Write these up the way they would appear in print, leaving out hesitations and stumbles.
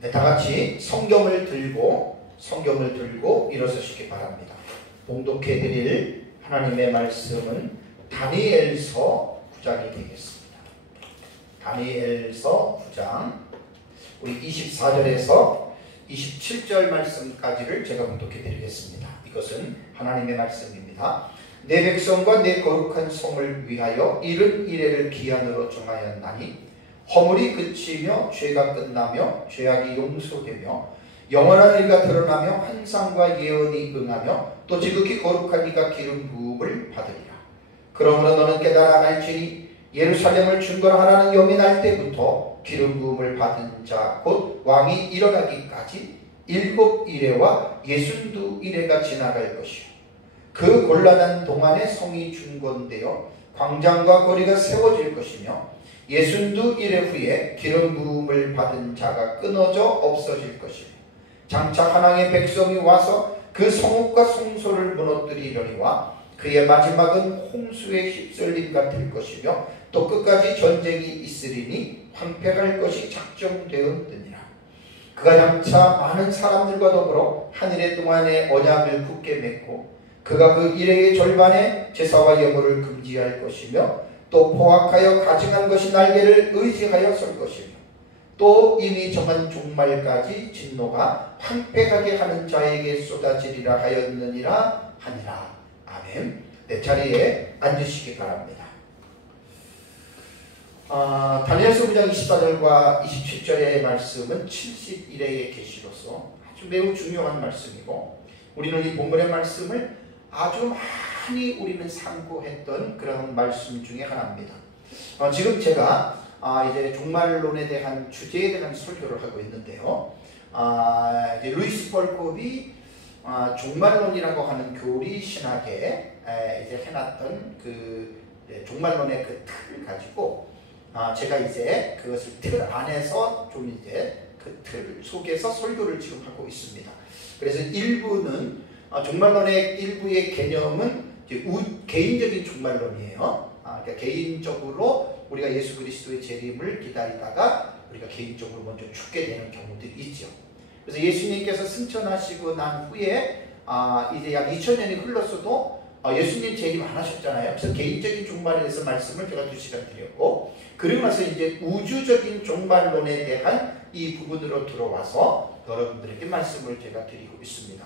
네, 다 같이 성경을 들고 일어서시기 바랍니다. 봉독해 드릴 하나님의 말씀은 다니엘서 9장이 되겠습니다. 다니엘서 9장 우리 24절에서 27절 말씀까지를 제가 봉독해 드리겠습니다. 이것은 하나님의 말씀입니다. 내 백성과 내 거룩한 성을 위하여 이른 이래를 기한으로 정하였나니 허물이 그치며 죄가 끝나며 죄악이 용서되며 영원한 일가 드러나며 환상과 예언이 응하며 또 지극히 거룩한 이가 기름 부음을 받으리라. 그러므로 너는 깨달아 알지니 예루살렘을 중건하라는 염이 날 때부터 기름 부음을 받은 자 곧 왕이 일어나기까지 7이레와 62이레가 지나갈 것이요 그 곤란한 동안에 성이 중건되어 광장과 거리가 세워질 것이며 62이레 후에 기름 부음을 받은 자가 끊어져 없어질 것이며 장차 하나님의 백성이 와서 그 성읍과 성소를 무너뜨리려니와 그의 마지막은 홍수의 휩쓸림 같을 것이며 또 끝까지 전쟁이 있으리니 황폐할 것이 작정되었느니라. 그가 장차 많은 사람들과 더불어 하늘의 동안에 언약을 굳게 맺고 그가 그 일회의 절반에 제사와 예물을 금지할 것이며 또 포악하여 가증한 것이 날개를 의지하여 설 것이며 또 이미 정한 종말까지 진노가 황폐하게 하는 자에게 쏟아지리라 하였느니라 하니라. 아멘. 내 자리에 앉으시기 바랍니다. 다니엘서 9장 24절과 27절의 말씀은 70일의 계시로서 아주 매우 중요한 말씀이고 우리는 이 본문의 말씀을 아주 많이 우리는 참고했던 그런 말씀 중에 하나입니다. 지금 제가 이제 종말론에 대한 주제에 대한 설교를 하고 있는데요. 이제 루이스 펄콥이 종말론이라고 하는 교리 신학에 이제 해놨던 그 종말론의 그 틀을 가지고 제가 이제 그것을 틀 안에서 좀 이제 그 틀 속에서 설교를 지금 하고 있습니다. 그래서 일부는 종말론의 일부의 개념은 개인적인 종말론이에요. 그러니까 개인적으로 우리가 예수 그리스도의 재림을 기다리다가 우리가 개인적으로 먼저 죽게 되는 경우들이 있죠. 그래서 예수님께서 승천하시고 난 후에 이제 약 2000년이 흘렀어도 예수님 재림 안 하셨잖아요. 그래서 개인적인 종말에 대해서 말씀을 제가 2시간 드렸고 그리고 나서 이제 우주적인 종말론에 대한 이 부분으로 들어와서 여러분들에게 말씀을 제가 드리고 있습니다.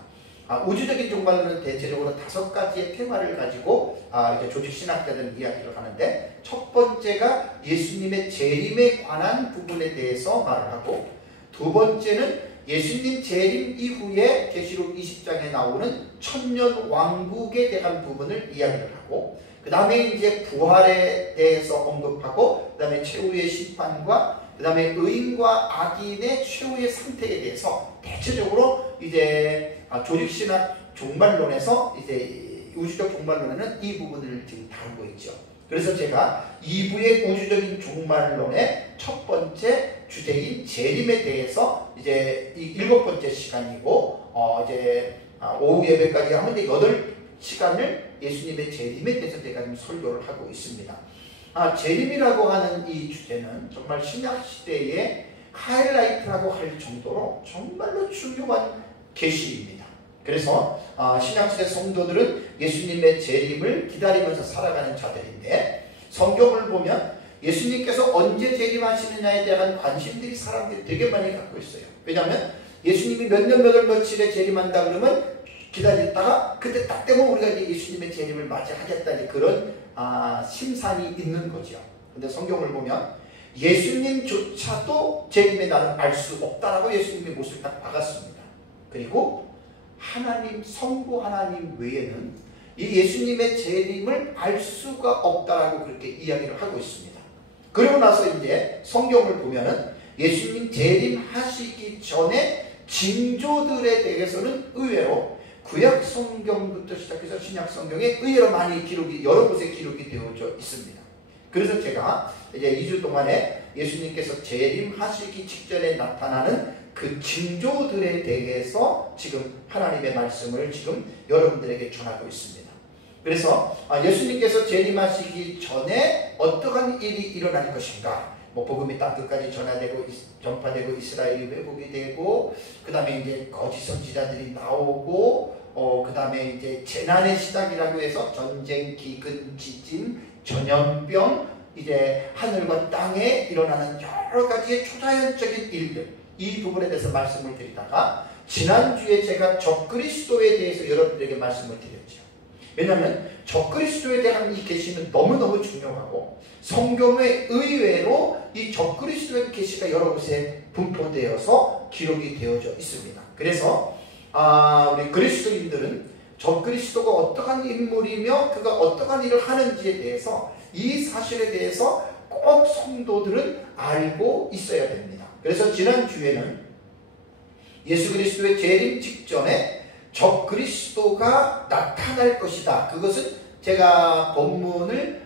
우주적인 종말론은 대체적으로 5가지의 테마를 가지고 이제 조직신학자들은 이야기를 하는데 첫 번째가 예수님의 재림에 관한 부분에 대해서 말을 하고 두 번째는 예수님 재림 이후에 계시록 20장에 나오는 천년 왕국에 대한 부분을 이야기를 하고 그 다음에 이제 부활에 대해서 언급하고 그 다음에 최후의 심판과 그 다음에 의인과 악인의 최후의 상태에 대해서 대체적으로 이제 조직신학 종말론에서 이제 우주적 종말론에는 이 부분을 지금 다루고 있죠. 그래서 제가 2부의 우주적인 종말론의 첫 번째 주제인 재림에 대해서 이제 이 7번째 시간이고 이제 오후 예배까지 하면 이제 8시간을 예수님의 재림에 대해서 제가 지금 설교를 하고 있습니다. 재림이라고 하는 이 주제는 정말 신약 시대의 하이라이트라고 할 정도로 정말로 중요한 계시입니다. 그래서 신약시대 성도들은 예수님의 재림을 기다리면서 살아가는 자들인데 성경을 보면 예수님께서 언제 재림하시느냐에 대한 관심들이 사람들이 되게 많이 갖고 있어요. 왜냐하면 예수님이 몇 년 몇 월 며칠에 재림한다 그러면 기다렸다가 그때 딱 되면 우리가 이제 예수님의 재림을 맞이하겠다 그런 심산이 있는 거죠. 근데 성경을 보면 예수님조차도 재림의 날을 알 수 없다라고 예수님의 모습을 딱 박았습니다. 그리고 하나님, 성부 하나님 외에는 이 예수님의 재림을 알 수가 없다라고 그렇게 이야기를 하고 있습니다. 그러고 나서 이제 성경을 보면은 예수님 재림하시기 전에 징조들에 대해서는 의외로 구약 성경부터 시작해서 신약 성경에 의외로 많이 기록이 여러 곳에 기록이 되어져 있습니다. 그래서 제가 이제 2주 동안에 예수님께서 재림하시기 직전에 나타나는 그 징조들에 대해서 지금 하나님의 말씀을 지금 여러분들에게 전하고 있습니다. 그래서 예수님께서 재림하시기 전에 어떠한 일이 일어날 것인가 뭐 복음이 땅 끝까지 전파되고 이스라엘이 회복이 되고, 그 다음에 이제 거짓 선지자들이 나오고, 그 다음에 이제 재난의 시작이라고 해서 전쟁, 기근, 지진, 전염병, 이제 하늘과 땅에 일어나는 여러 가지의 초자연적인 일들, 이 부분에 대해서 말씀을 드리다가 지난주에 제가 적그리스도에 대해서 여러분들에게 말씀을 드렸죠. 왜냐하면 적그리스도에 대한 이 계시는 너무너무 중요하고, 성경의 의외로 이 적그리스도의 계시가 여러 곳에 분포되어서 기록이 되어져 있습니다. 그래서 우리 그리스도인들은 적그리스도가 어떠한 인물이며 그가 어떠한 일을 하는지에 대해서, 이 사실에 대해서 꼭 성도들은 알고 있어야 됩니다. 그래서 지난주에는 예수 그리스도의 재림 직전에 적그리스도가 나타날 것이다. 그것은 제가 본문을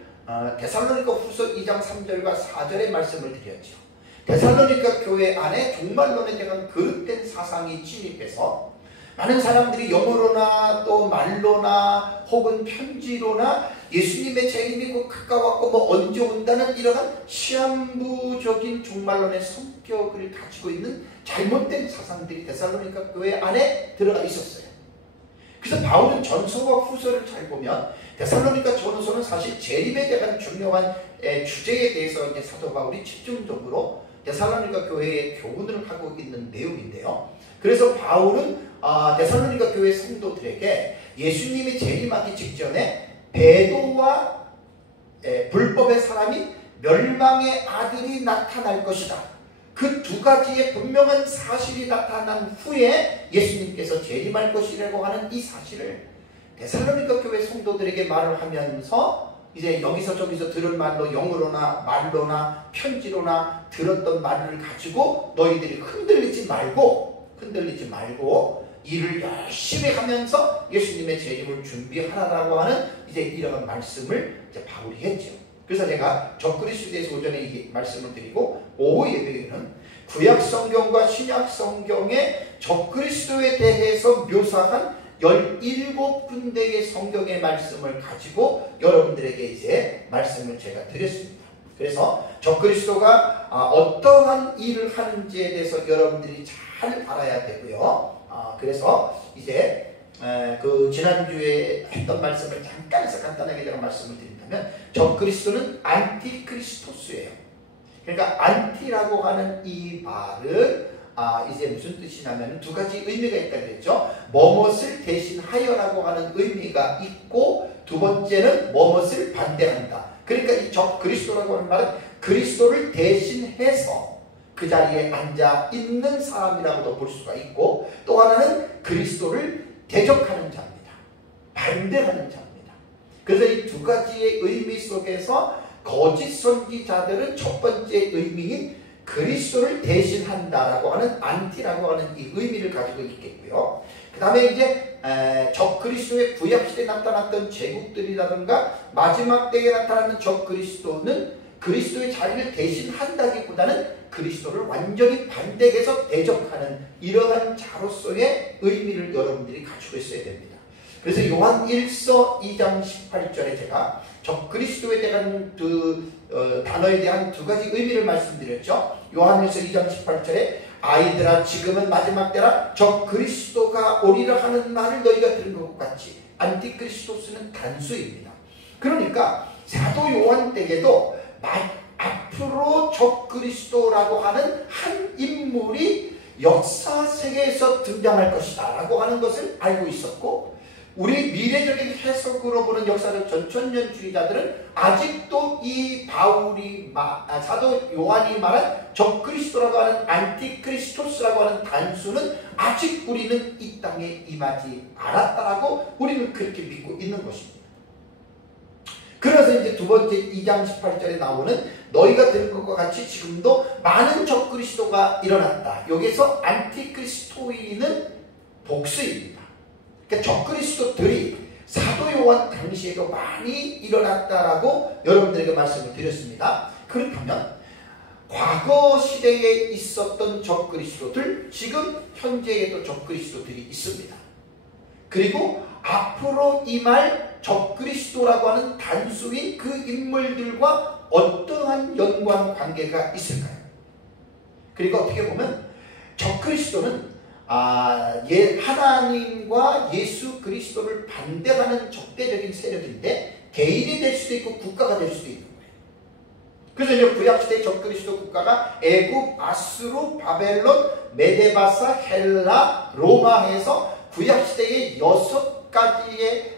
데살로니가 후서 2장 3절과 4절의 말씀을 드렸죠. 데살로니가 교회 안에 종말론에 대한 그릇된 사상이 침입해서 많은 사람들이 영어로나 또 말로나 혹은 편지로나 예수님의 재림이 곧 가까웠고 뭐 언제 온다는 이러한 시한부적인 종말론의 성격을 가지고 있는 잘못된 사상들이 데살로니가 교회 안에 들어가 있었어요. 그래서 바울은 전서와 후서를 잘 보면 데살로니가 전서는 사실 재림에 대한 중요한 주제에 대해서 이제 사도 바울이 집중적으로 데살로니가 교회에 교훈을 하고 있는 내용인데요. 그래서 바울은 데살로니가 교회 성도들에게 예수님이 재림하기 직전에 배도와 불법의 사람이 멸망의 아들이 나타날 것이다. 그 두 가지의 분명한 사실이 나타난 후에 예수님께서 재림할 것이라고 하는 이 사실을 데살로니가 교회 성도들에게 말을 하면서, 이제 여기서 저기서 들은 말로 영어로나 말로나 편지로나 들었던 말을 가지고 너희들이 흔들리지 말고 일을 열심히 하면서 예수님의 재림을 준비하라고 하는 이제 이런 말씀을 이제 바울이 했죠. 그래서 제가 적그리스도에 대해서 오전에 이 말씀을 드리고, 오후 예배에는 구약 성경과 신약 성경의 적그리스도에 대해서 묘사한 17군데의 성경의 말씀을 가지고 여러분들에게 이제 말씀을 제가 드렸습니다. 그래서 적그리스도가 어떠한 일을 하는지에 대해서 여러분들이 잘 알아야 되고요. 그래서 이제 그 지난주에 했던 말씀을 잠깐해서 간단하게 제가 말씀을 드린다면, 적그리스도는 안티크리스토스예요. 그러니까 안티라고 하는 이 말은 이제 무슨 뜻이냐면 두 가지 의미가 있다고 그랬죠. 뭐뭇을 대신하여라고 하는 의미가 있고, 두 번째는 뭐뭇을 반대한다. 그러니까 이 적그리스도라고 하는 말은 그리스도를 대신해서 그 자리에 앉아 있는 사람이라고도 볼 수가 있고, 또 하나는 그리스도를 대적하는 자입니다. 반대하는 자입니다. 그래서 이 두 가지의 의미 속에서 거짓 선지자들은 첫 번째 의미인 그리스도를 대신한다라고 하는 안티라고 하는 이 의미를 가지고 있겠고요. 그 다음에 이제 적그리스도의 구약시대에 나타났던 제국들이라든가 마지막 때에 나타나는 적그리스도는 그리스도의 자리를 대신한다기보다는 그리스도를 완전히 반대해서 대적하는 이러한 자로서의 의미를 여러분들이 가지고 있어야 됩니다. 그래서 요한 1서 2장 18절에 제가 적그리스도에 대한 단어에 대한 두 가지 의미를 말씀드렸죠. 요한 1서 2장 18절에 아이들아 지금은 마지막 때라 적그리스도가 오리라 하는 말을 너희가 들은 것 같이, 안티크리스토스는 단수입니다. 그러니까 사도 요한 때에도 앞으로 적그리스도라고 하는 한 인물이 역사 세계에서 등장할 것이다 라고 하는 것을 알고 있었고, 우리 미래적인 해석으로 보는 역사적 전천년주의자들은 아직도 이 사도 요한이 말한 적그리스도라고 하는 안티크리스토스라고 하는 단수는 아직 우리는 이 땅에 임하지 않았다라고 우리는 그렇게 믿고 있는 것입니다. 그래서 이제 두 번째 2장 18절에 나오는 너희가 들은 것과 같이 지금도 많은 적그리스도가 일어났다. 여기서 안티크리스토인은 복수입니다. 그러니까 적그리스도들이 사도 요한 당시에도 많이 일어났다라고 여러분들에게 말씀을 드렸습니다. 그렇다면 과거 시대에 있었던 적그리스도들, 지금 현재에도 적그리스도들이 있습니다. 그리고 앞으로 임할 적그리스도라고 하는 단수인 그 인물들과 어떠한 연관 관계가 있을까요? 그리고 어떻게 보면 적그리스도는 하나님과 예수 그리스도를 반대하는 적대적인 세력인데 개인이 될 수도 있고 국가가 될 수도 있는 거예요. 그래서 이제 구약시대의 적그리스도 국가가 애굽, 아수르, 바벨론, 메데바사, 헬라, 로마에서 구약시대의 6개의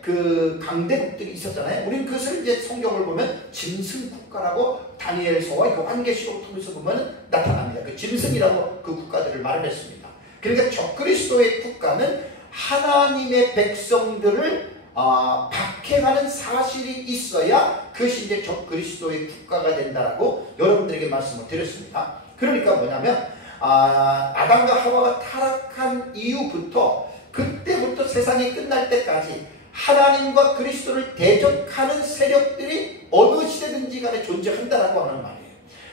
그 강대국들이 있었잖아요. 우리는 그것을 이제 성경을 보면 짐승 국가라고 다니엘서와 요한계시록 통해서 보면 나타납니다. 그 짐승이라고 그 국가들을 말을 했습니다. 그러니까 적그리스도의 국가는 하나님의 백성들을 박해하는 사실이 있어야 그것이 이제 적그리스도의 국가가 된다라고 여러분들에게 말씀을 드렸습니다. 그러니까 뭐냐면 아담과 하와가 타락한 이후부터 그때부터 세상이 끝날 때까지 하나님과 그리스도를 대적하는 세력들이 어느 시대든지 간에 존재한다라고 하는 말이에요.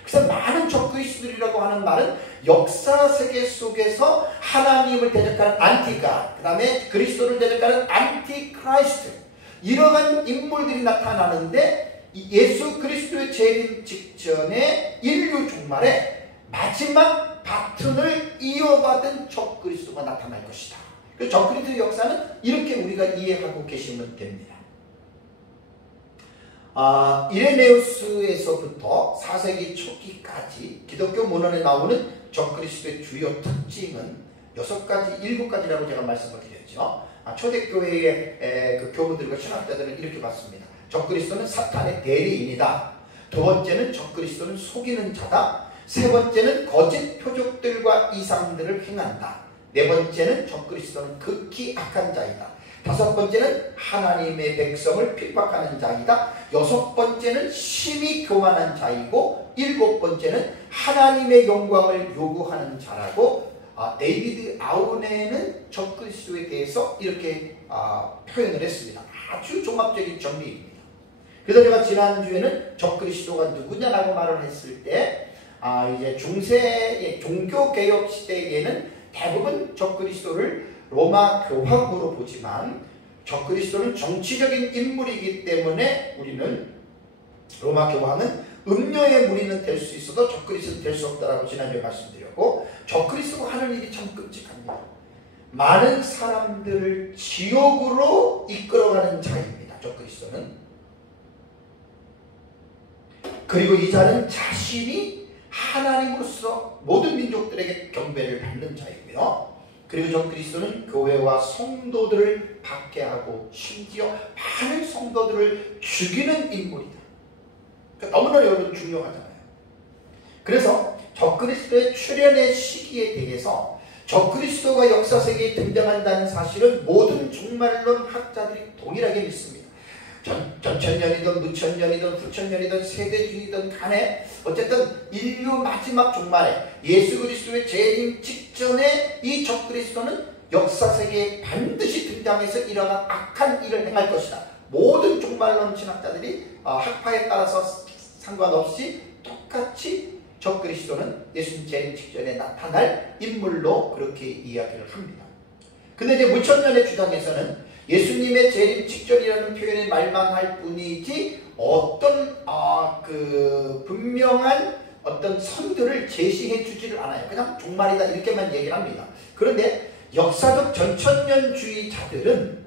그래서 많은 적그리스도들이라고 하는 말은 역사 세계 속에서 하나님을 대적하는 안티가, 그 다음에 그리스도를 대적하는 안티크라이스트, 이러한 인물들이 나타나는데 예수 그리스도의 재림 직전에 인류 종말에 마지막 바톤을 이어받은 적그리스도가 나타날 것이다. 적그리스도의 역사는 이렇게 우리가 이해하고 계시면 됩니다. 이레네우스에서부터 4세기 초기까지 기독교 문헌에 나오는 적그리스도의 주요 특징은 7가지라고 제가 말씀을 드렸죠. 초대교회의 그 교부들과 신학자들은 이렇게 봤습니다. 적그리스도는 사탄의 대리인이다. 두 번째는 적그리스도는 속이는 자다. 세 번째는 거짓 표적들과 이상들을 행한다. 네 번째는 적그리스도는 극히 악한 자이다. 다섯 번째는 하나님의 백성을 핍박하는 자이다. 여섯 번째는 심히 교만한 자이고, 일곱 번째는 하나님의 영광을 요구하는 자라고 데이비드 아우네는 적그리스도에 대해서 이렇게 표현을 했습니다. 아주 종합적인 정리입니다. 그래서 제가 지난주에는 적그리스도가 누구냐라고 말을 했을 때 이제 중세의 종교개혁 시대에는 대부분 적그리스도를 로마 교황으로 보지만 적그리스도는 정치적인 인물이기 때문에 우리는 로마 교황은 음료의 무리는 될 수 있어도 적그리스도는 될 수 없다라고 지난주에 말씀드렸고, 적그리스도가 하는 일이 참 끔찍합니다. 많은 사람들을 지옥으로 이끌어가는 자입니다. 적그리스도는. 그리고 이 자는 자신이 하나님으로서 모든 민족들에게 경배를 받는 자이고요. 그리고 적그리스도는 교회와 성도들을 박해하고 심지어 많은 성도들을 죽이는 인물이다. 그러니까 너무나 여러분 중요하잖아요. 그래서 적그리스도의 출현의 시기에 대해서 적그리스도가 역사세계에 등장한다는 사실은 모든 종말론 학자들이 동일하게 믿습니다. 전천년이든 무천년이든 후천년이든 세대주의든 간에 어쨌든 인류 마지막 종말에 예수 그리스도의 재림 직전에 이 적그리스도는 역사세계에 반드시 등장해서 이러한 악한 일을 행할 것이다. 모든 종말론 신학자들이 학파에 따라서 상관없이 똑같이 적그리스도는 예수님 재림 직전에 나타날 인물로 그렇게 이야기를 합니다. 근데 이제 무천년의 주장에서는 예수님의 재림 직전이라는 표현에 말만 할 뿐이지 어떤 분명한 어떤 선들을 제시해 주지를 않아요. 그냥 종말이다 이렇게만 얘기를 합니다. 그런데 역사적 전천년주의자들은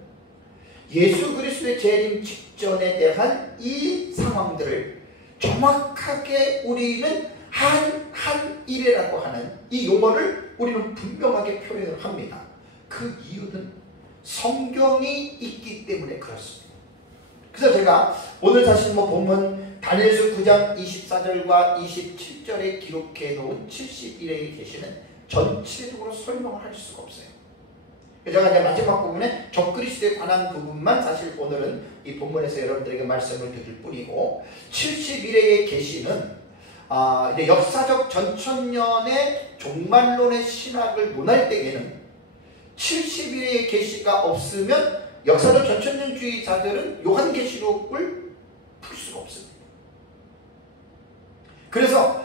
예수 그리스도의 재림 직전에 대한 이 상황들을 정확하게 우리는 한 일이라고 하는 이 용어를 우리는 분명하게 표현을 합니다. 그 이유는 성경이 있기 때문에 그렇습니다. 그래서 제가 오늘 사실 본문 다니엘서 9장 24절과 27절에 기록해 놓은 71회의 계시는 전체적으로 설명을 할 수가 없어요. 제가 이제 마지막 부분에 적그리스도에 관한 부분만 사실 오늘은 이 본문에서 여러분들에게 말씀을 드릴 뿐이고, 71회의 계시는 이제 역사적 전천년의 종말론의 신학을 논할 때에는 71회의 계시가 없으면 역사적 전천년주의자들은 요한계시록을 풀 수가 없습니다. 그래서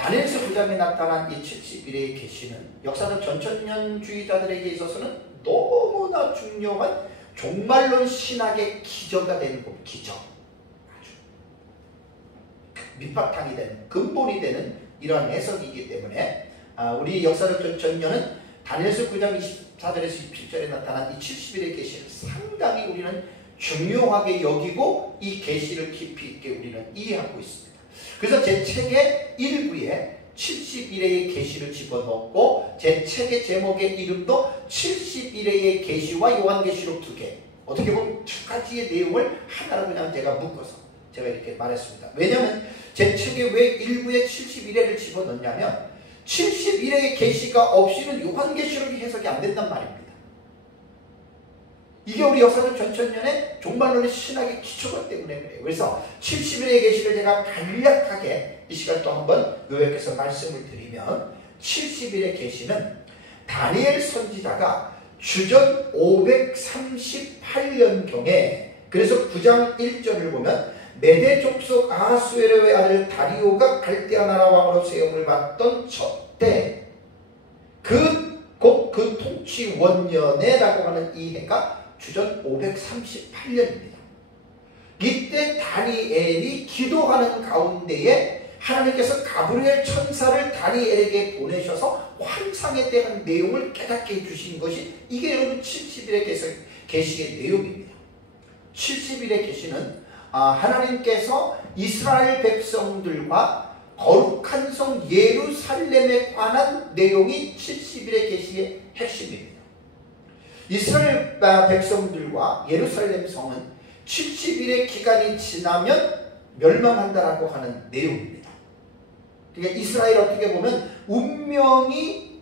다니엘서 9장에 나타난 이 71회의 계시는 역사적 전천년주의자들에게 있어서는 너무나 중요한 종말론 신학의 기저가 되는 것, 기저. 아주 밑바탕이 되는, 근본이 되는 이러한 해석이기 때문에 우리 역사적 전년은 다니엘서 9장 24절에서 27절에 나타난 이 70일의 계시를 상당히 우리는 중요하게 여기고 이 계시를 깊이 있게 우리는 이해하고 있습니다. 그래서 제 책의 일부에 70일의 계시를 집어넣고 제 책의 제목의 이름도 70일의 계시와 요한계시록 2개, 어떻게 보면 두 가지의 내용을 하나로 그냥 제가 묶어서 제가 이렇게 말했습니다. 왜냐하면 제 책에 왜 일부에 71회를 집어넣냐면 71회의 계시가 없이는 요한계시록이 해석이 안 된단 말입니다. 이게 우리 역사적 전천년의 종말론의 신학의 기초가 때문에 그래요. 그래서 70일의 계시를 제가 간략하게 이 시간 또 한번 요약해서 말씀을 드리면 70일의 계시는 다니엘 선지자가 주전 538년경에, 그래서 9장 1절을 보면 메대 족속 아하수에로의 아들 다리오가 갈대아 나라 왕으로 세움을 받던 저때 곧 그 통치 원년에라고 하는 이 해가 주전 538년입니다. 이때 다니엘이 기도하는 가운데에 하나님께서 가브리엘 천사를 다니엘에게 보내셔서 환상에 대한 내용을 깨닫게 해주신 것이 이게 여러분 70일의 계시의 내용입니다. 70일의 계시는 하나님께서 이스라엘 백성들과 거룩한 성 예루살렘에 관한 내용이 70일의 계시의 핵심입니다. 이스라엘 백성들과 예루살렘 성은 70일의 기간이 지나면 멸망한다라고 하는 내용입니다. 그러니까 이스라엘 어떻게 보면 운명에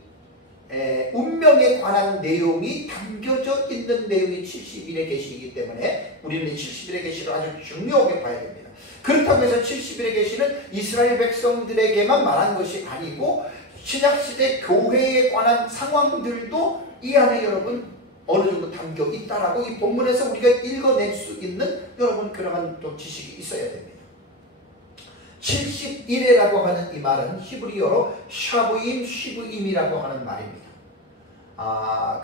관한 내용이 담겨져 있는 내용이 70일의 계시이기 때문에 우리는 70일의 계시를 아주 중요하게 봐야 됩니다. 그렇다고 해서 70일의 계시는 이스라엘 백성들에게만 말한 것이 아니고 신약시대 교회에 관한 상황들도 이 안에 여러분 어느 정도 담겨 있다라고 이 본문에서 우리가 읽어낼 수 있는 여러분 그러한 또 지식이 있어야 됩니다. 71회라고 하는 이 말은 히브리어로 샤부임, 쉬브임이라고 하는 말입니다.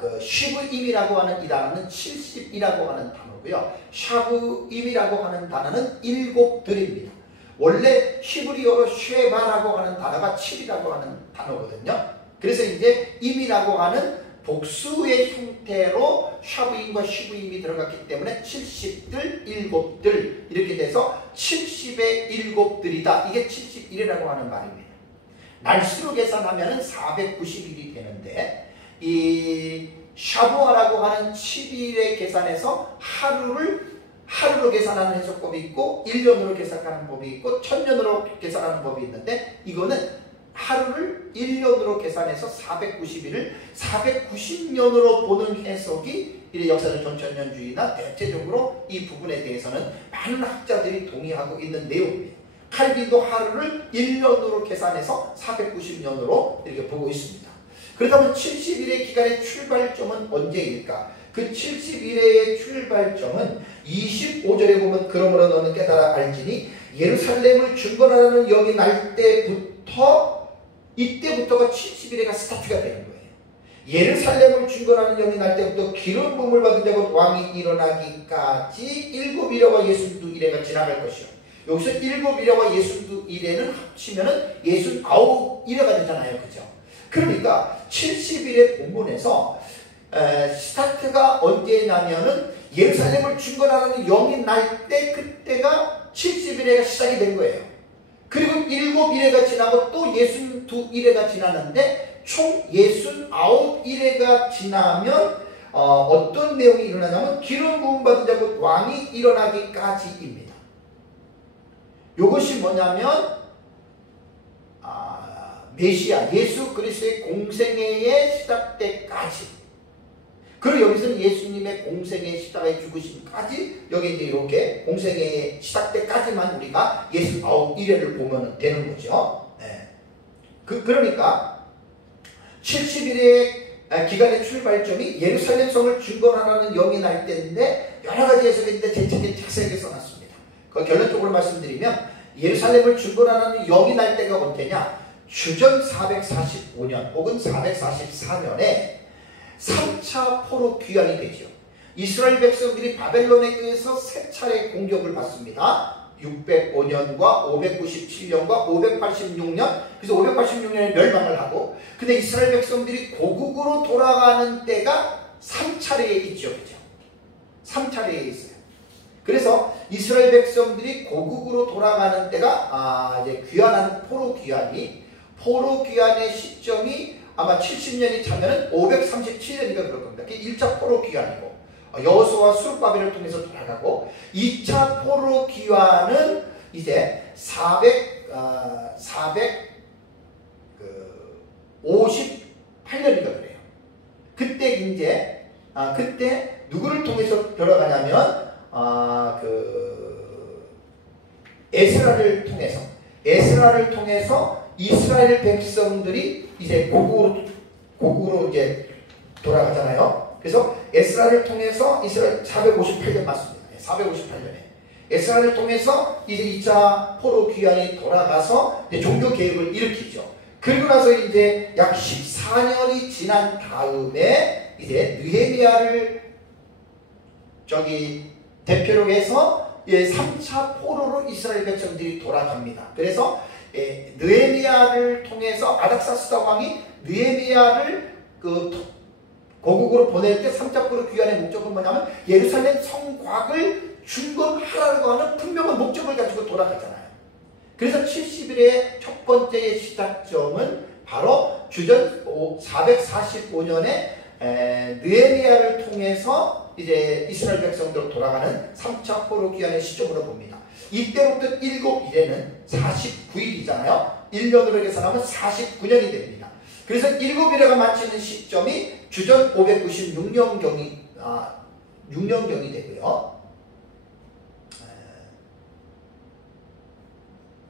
그 쉬브임이라고 하는 이 단어는 70이라고 하는 단어고요. 샤부임이라고 하는 단어는 7들입니다. 원래 히브리어로 쉐바라고 하는 단어가 7이라고 하는 단어거든요. 그래서 이제 임이라고 하는 복수의 형태로 샤부임과 쉬브임이 들어갔기 때문에 70들, 7들 이렇게 돼서 70의 7들이다. 이게 71이라고 하는 말입니다. 날수로 계산하면 490일이 되는데 이 샤부아라고 하는 7일의 계산에서 하루로 계산하는 해석법이 있고 1년으로 계산하는 법이 있고 1000년으로 계산하는 법이 있는데 이거는 하루를 1년으로 계산해서 490일을 490년으로 보는 해석이 역사적 전천년주의나 대체적으로 이 부분에 대해서는 많은 학자들이 동의하고 있는 내용입니다. 칼빈도 하루를 1년으로 계산해서 490년으로 이렇게 보고 있습니다. 그렇다면 70일의 기간의 출발점은 언제일까? 그 70일의 출발점은 25절에 보면 그러므로 너는 깨달아 알지니 예루살렘을 중건하라는 영이 날 때부터 이때부터가 70일에가 스타트가 되는 거예요. 예루살렘을 중건하는 영이 날 때부터 기름 부음을 받은 자가 왕이 일어나기까지 7일과 62일에가 지나갈 것이요. 여기서 7일과 62일에는 합치면은 69일에가 되잖아요. 그죠? 그러니까 70일의 본문에서 스타트가 언제냐면은 예루살렘을 중건하는 영이 날 때 그때가 70일에가 시작이 된 거예요. 그리고 7일에가 지나고 또 62일에가 지나는데 총 69일에가 지나면 어떤 내용이 일어나냐면 기름 부음 받은 자 곧 왕이 일어나기까지입니다. 이것이 뭐냐면 메시아 예수 그리스도의 공생애의 시작 때까지, 그리고 여기서는 예수님의 공생애 십자가의 죽으심까지 여기 이제 이렇게 공생애 시작 때까지만 우리가 69일을 보면 되는 거죠. 네. 그러니까 70일의 기간의 출발점이 예루살렘 성을 중건하라는 영이 날 때인데 여러 가지 해석인데 제 책에 자세하게 써놨습니다. 그 결론적으로 말씀드리면 예루살렘을 중건하라는 영이 날 때가 언제냐? 주전 445년 혹은 444년에 3차 포로 귀환이 되죠. 이스라엘 백성들이 바벨론에 의해서 세 차례 공격을 받습니다. 605년과 597년과 586년, 그래서 586년에 멸망을 하고, 근데 이스라엘 백성들이 고국으로 돌아가는 때가 3차례에 있죠. 그죠? 3차례에 있어요. 그래서 이스라엘 백성들이 고국으로 돌아가는 때가 이제 귀환하는 포로 귀환의 시점이 아마 70년이 차면은 537년이가 그럴 겁니다. 그게 1차 포로 귀환이고, 여호수아와 수르바벨을 통해서 돌아가고, 2차 포로 귀환은 이제 458년인가 그래요. 그때 이제 그때 누구를 통해서 돌아가냐면 에스라를 통해서 이스라엘 백성들이 이제 고국으로 이제 돌아가잖아요. 그래서 에스라를 통해서 이스라엘 458년 맞습니다. 458년에 에스라를 통해서 이제 2차 포로 귀환이 돌아가서 이제 종교 개혁을 일으키죠. 그리고 나서 이제 약 14년이 지난 다음에 이제 느헤미야를 대표로 해서 3차 포로로 이스라엘 백성들이 돌아갑니다. 그래서 느헤미야를 통해서 아닥사스다 왕이 느헤미야를 고국으로 보낼 때 3차 포로 귀환의 목적은 뭐냐면 예루살렘 성곽을 중건하라고 하는 분명한 목적을 가지고 돌아가잖아요. 그래서 70일의 첫 번째의 시작점은 바로 주전 445년에 느헤미야를 통해서 이제 이스라엘 백성들로 돌아가는 3차 포로 귀환의 시점으로 봅니다. 이때부터 7일에는 49일이잖아요. 1년으로 계산하면 49년이 됩니다. 그래서 7일에가 마치는 시점이 주전 596년경이 6년경이 되고요.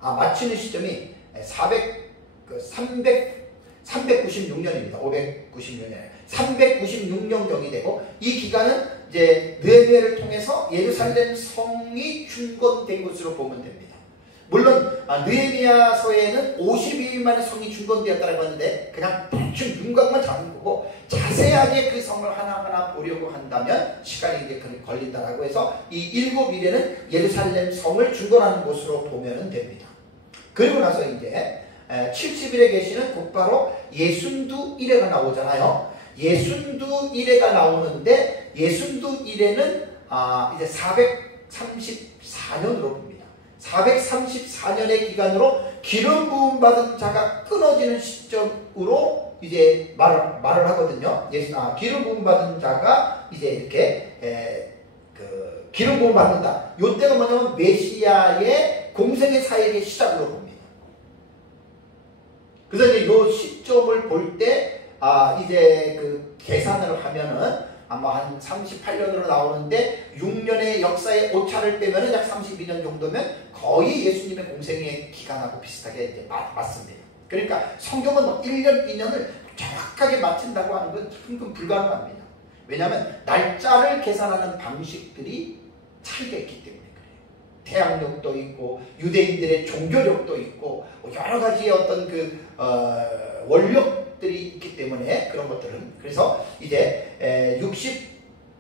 마치는 시점이 396년입니다. 596년에 396년경이 되고, 이 기간은 이제 느헤미야를 통해서 예루살렘 성이 중건된 것으로 보면 됩니다. 물론 느헤미야서에는 52일 만에 성이 중건되었다고 하는데 그냥 대충 윤곽만 잡은 거고, 자세하게 그 성을 하나하나 보려고 한다면 시간이 이제 걸린다라고 해서 이 7일에는 예루살렘 성을 중건하는 것으로 보면 됩니다. 그리고 나서 이제 70일에 계시는 곧바로 예순두 일회가 나오잖아요. 예순두 일회가 나오는데 예순두 일회는 이제 434년으로 봅니다. 434년의 기간으로 기름 부음 받은 자가 끊어지는 시점으로 이제 말을 하거든요. 기름 부음 받은 자가 이제 이렇게 기름 부음 받는다. 요때가 뭐냐면 메시아의 공생의 사역의 시작으로 봅니다. 그래서 이제 요 시점을 볼 때 이제 계산을 하면은 아마 한 38년으로 나오는데 6년의 역사의 오차를 빼면은 약 32년 정도면 거의 예수님의 공생의 기간하고 비슷하게 이제 맞습니다. 그러니까 성경은 1년, 2년을 정확하게 맞춘다고 하는 건 좀 불가능합니다. 왜냐하면 날짜를 계산하는 방식들이 차이가 있기 때문에 그래요. 태양력도 있고 유대인들의 종교력도 있고 여러 가지의 어떤 원력들이 있기 때문에 그런 것들은, 그래서 이제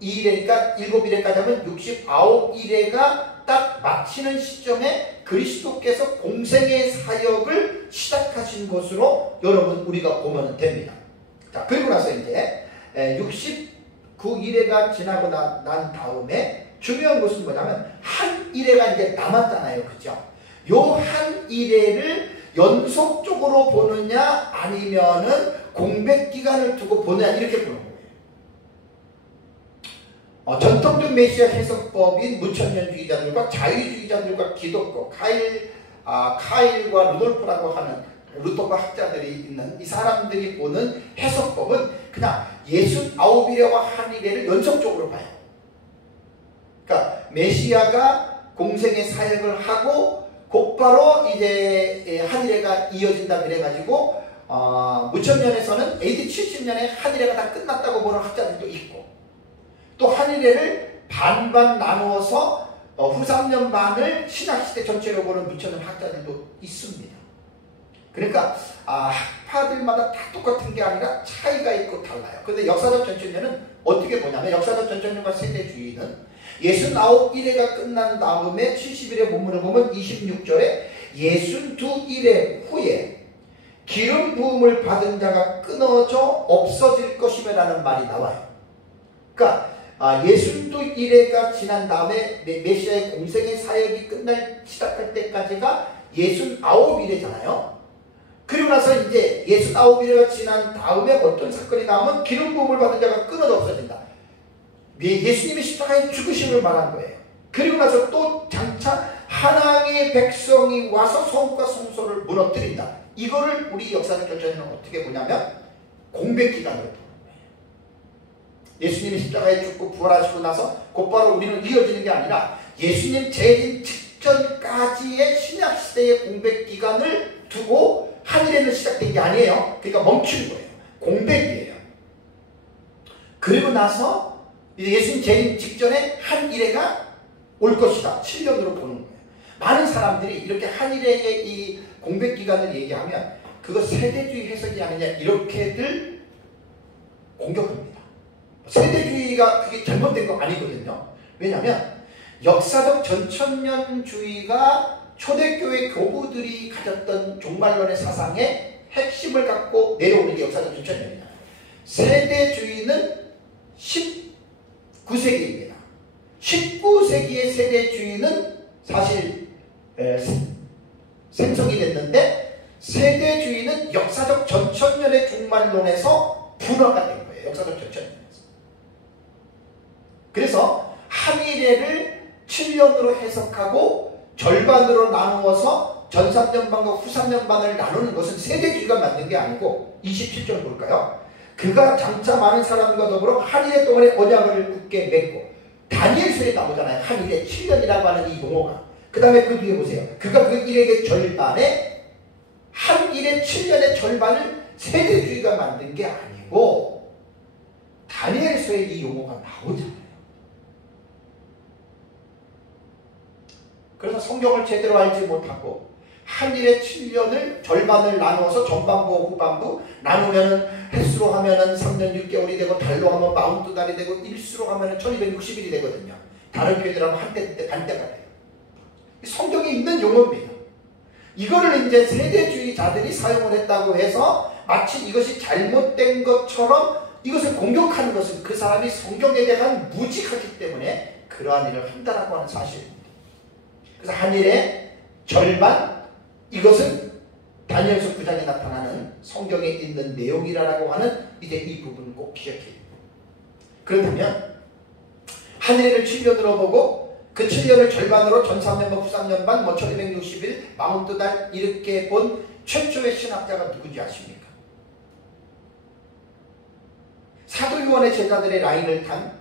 62일이니까 7일에까지 하면 69일에가 딱 마치는 시점에 그리스도께서 공생의 사역을 시작하신 것으로 여러분 우리가 보면 됩니다. 자, 그리고 나서 이제 69일에가 지나고 난 다음에 중요한 것은 뭐냐면 한 일회가 이제 남았잖아요. 그죠? 요 한 일회를 연속적으로 보느냐 아니면은 공백 기간을 두고 보느냐 이렇게 보는 거예요. 전통적 메시아 해석법인 무천년주의자들과 자유주의자들과 기독교 카일과 루돌프라고 하는 루터파 학자들이 있는 이 사람들이 보는 해석법은 그냥 69일에와 한 일회를 연속적으로 봐요. 그러니까 메시아가 공생의 사역을 하고 곧바로 이제 한 일회가 이어진다 그래가지고 무천년에서는 AD 70년에 한 일회가 다 끝났다고 보는 학자들도 있고, 또 한 일회를 반반 나누어서 후 3년 반을 신학시대 전체로 보는 무천년 학자들도 있습니다. 그러니까 학파들마다 다 똑같은 게 아니라 차이가 있고 달라요. 그런데 역사적 전천년은 어떻게 보냐면 역사적 전천년과 세대주의는 69일회가 끝난 다음에 70일의 본문을 보면 26절에 62일회 후에 기름 부음을 받은 자가 끊어져 없어질 것이며라는 말이 나와요. 그러니까 62일회가 지난 다음에 메시아의 공생의 사역이 시작할 때까지가 69일회잖아요. 그리고 나서 이제 69일회가 지난 다음에 어떤 사건이 나오면 기름 부음을 받은 자가 끊어져 없어진다. 예수님이 십자가에 죽으심을 말한 거예요. 그리고 나서 또 장차 하나님의 백성이 와서 성과 성소를 무너뜨린다. 이거를 우리 역사적 전천에는 어떻게 보냐면 공백기간으로 보는 거예요. 예수님이 십자가에 죽고 부활하시고 나서 곧바로 우리는 이어지는 게 아니라 예수님 재림 직전까지의 신약시대의 공백기간을 두고 한일에는 시작된 게 아니에요. 그러니까 멈추는 거예요. 공백이에요. 그리고 나서 이제 예수님 재림 직전에 한일회가 올 것이다. 7년으로 보는 거예요. 많은 사람들이 이렇게 한일회의 이 공백기간을 얘기하면 그거 세대주의 해석이 아니냐 이렇게들 공격합니다. 세대주의가 그게 잘못된 거 아니거든요. 왜냐하면 역사적 전천년주의가 초대교회 교부들이 가졌던 종말론의 사상의 핵심을 갖고 내려오는 게 역사적 전천년이다. 세대주의는 19세기입니다. 19세기의 세대주의는 사실 생성이 됐는데 세대주의는 역사적 전천년의 종말론에서 분화가 된 거예요. 역사적 전천년에서. 그래서 한일회를 7년으로 해석하고 절반으로 나누어서 전 3년반과 후 3년반을 나누는 것은 세대주의가 만든 게 아니고 27절 볼까요? 그가 장차 많은 사람과 더불어 한일회 동안에 언약을 굳게 맺고 다니엘서에 나오잖아요. 한일회 7년이라고 하는 이 용어가. 그 다음에 그 뒤에 보세요. 그가 그 일의 절반에 한일의 7년의 절반을 세대주의가 만든 게 아니고 다니엘서에 이 용어가 나오잖아요. 그래서 성경을 제대로 알지 못하고 한일의 7년을 절반을 나누어서 전반부 후반부 나누면은 횟수로 하면은 3년 6개월이 되고 달로 하면 42달이 되고 일수로 하면은 1260일이 되거든요. 다른 표현으로 하면 한때 반때가 돼요. 성경에 있는 용어입니다. 이거를 이제 세대주의자들이 사용을 했다고 해서 마치 이것이 잘못된 것처럼 이것을 공격하는 것은 그 사람이 성경에 대한 무지하기 때문에 그러한 일을 한다라고 하는 사실입니다. 그래서 한일의 절반 이것은 다니엘서 9장에 나타나는 성경에 있는 내용이라고 하는 이제 이 부분을 꼭 기억해야 됩니다. 그렇다면 한일회를 7년으로 보고 그 7년을 절반으로 전 3년반, 후 3년반, 1260일, 42달 이렇게 본 최초의 신학자가 누구지 아십니까? 사도 요한의 제자들의 라인을 탄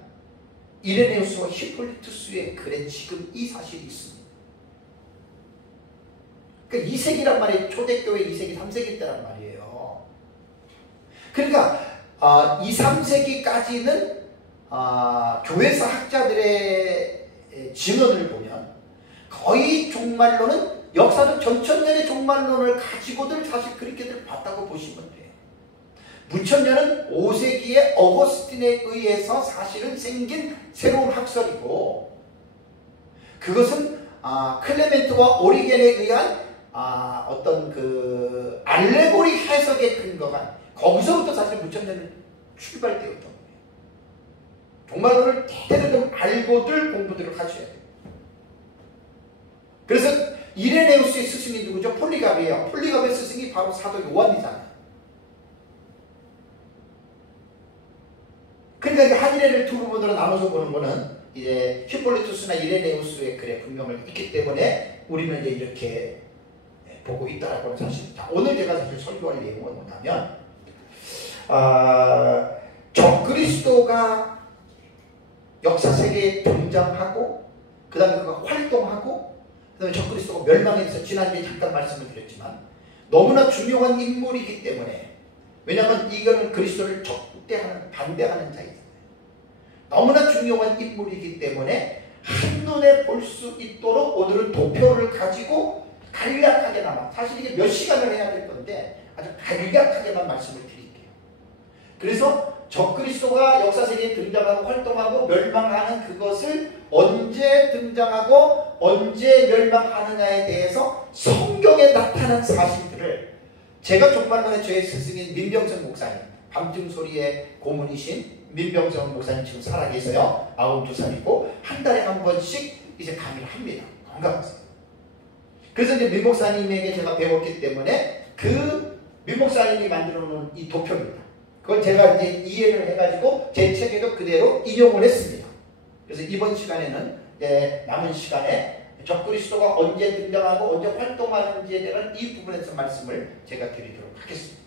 이레네우스와 히폴리투스의 글에 지금 이 사실이 있습니다. 그러니까 2세기란 말이에요. 초대교회 2세기, 3세기 때란 말이에요. 그러니까 2, 3세기까지는 교회사 학자들의 증언을 보면 거의 종말론은 역사적 전천년의 종말론을 가지고들 사실 그렇게들 봤다고 보시면 돼요. 무천년은 5세기의 어거스틴에 의해서 사실은 생긴 새로운 학설이고 그것은 클레멘트와 오리겐에 의한 어떤 그 알레고리 해석에 근거한 거기서부터 사실 무천년은 출발되었던 거예요. 종말론을 제대로 좀 알고들 공부들을 하셔야 돼요. 그래서 이레네우스의 스승이 누구죠? 폴리갑이에요. 폴리갑의 스승이 바로 사도 요한이잖아요. 그러니까 한일회를 두 부분으로 나눠서 보는 거는 이제 히폴리투스나 이레네우스의 글에 분명을 있기 때문에 우리는 이제 이렇게 보고 있다라고 하는 사실입니다. 오늘 제가 사실 설교할 내용은 뭐냐면 적그리스도가 역사 세계에 등장하고 그 다음에 그가 활동하고 그 다음에 적그리스도가 멸망해서 지난주에 잠깐 말씀을 드렸지만 너무나 중요한 인물이기 때문에 왜냐하면 이거는 그리스도를 적대하는 반대하는 자이잖아요. 너무나 중요한 인물이기 때문에 한눈에 볼 수 있도록 오늘은 도표를 가지고 간략하게나마, 사실 이게 몇 시간을 해야 될 건데 아주 간략하게만 말씀을 드릴게요. 그래서 적그리스도가 역사 세계에 등장하고 활동하고 멸망하는 그것을 언제 등장하고 언제 멸망하느냐에 대해서 성경에 나타난 사실들을 제가 종말론의 저의 스승인 민병성 목사님, 밤중소리의 고문이신 민병성 목사님 지금 살아계세요. 92살이고 한 달에 한 번씩 이제 강의를 합니다. 건강하세요. 그래서 이제 민 목사님에게 제가 배웠기 때문에 그 민 목사님이 만들어 놓은 이 도표입니다. 그걸 제가 이제 이해를 해가지고 제 책에도 그대로 인용을 했습니다. 그래서 이번 시간에는 남은 시간에 적그리스도가 언제 등장하고 언제 활동하는지에 대한 이 부분에서 말씀을 제가 드리도록 하겠습니다.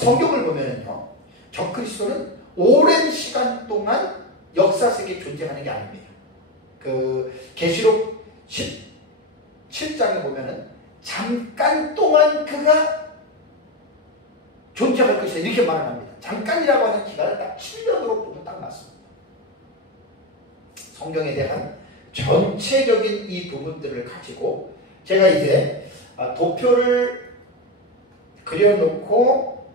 성경을 보면은요, 적그리스도는 오랜 시간 동안 역사 속에 존재하는 게 아닙니다. 그 계시록 17장에 보면은 잠깐 동안 그가 존재할 것이다 이렇게 말을 합니다. 잠깐이라고 하는 기간은 딱 7년으로 보면 딱 맞습니다. 성경에 대한 전체적인 이 부분들을 가지고 제가 이제 도표를 그려놓고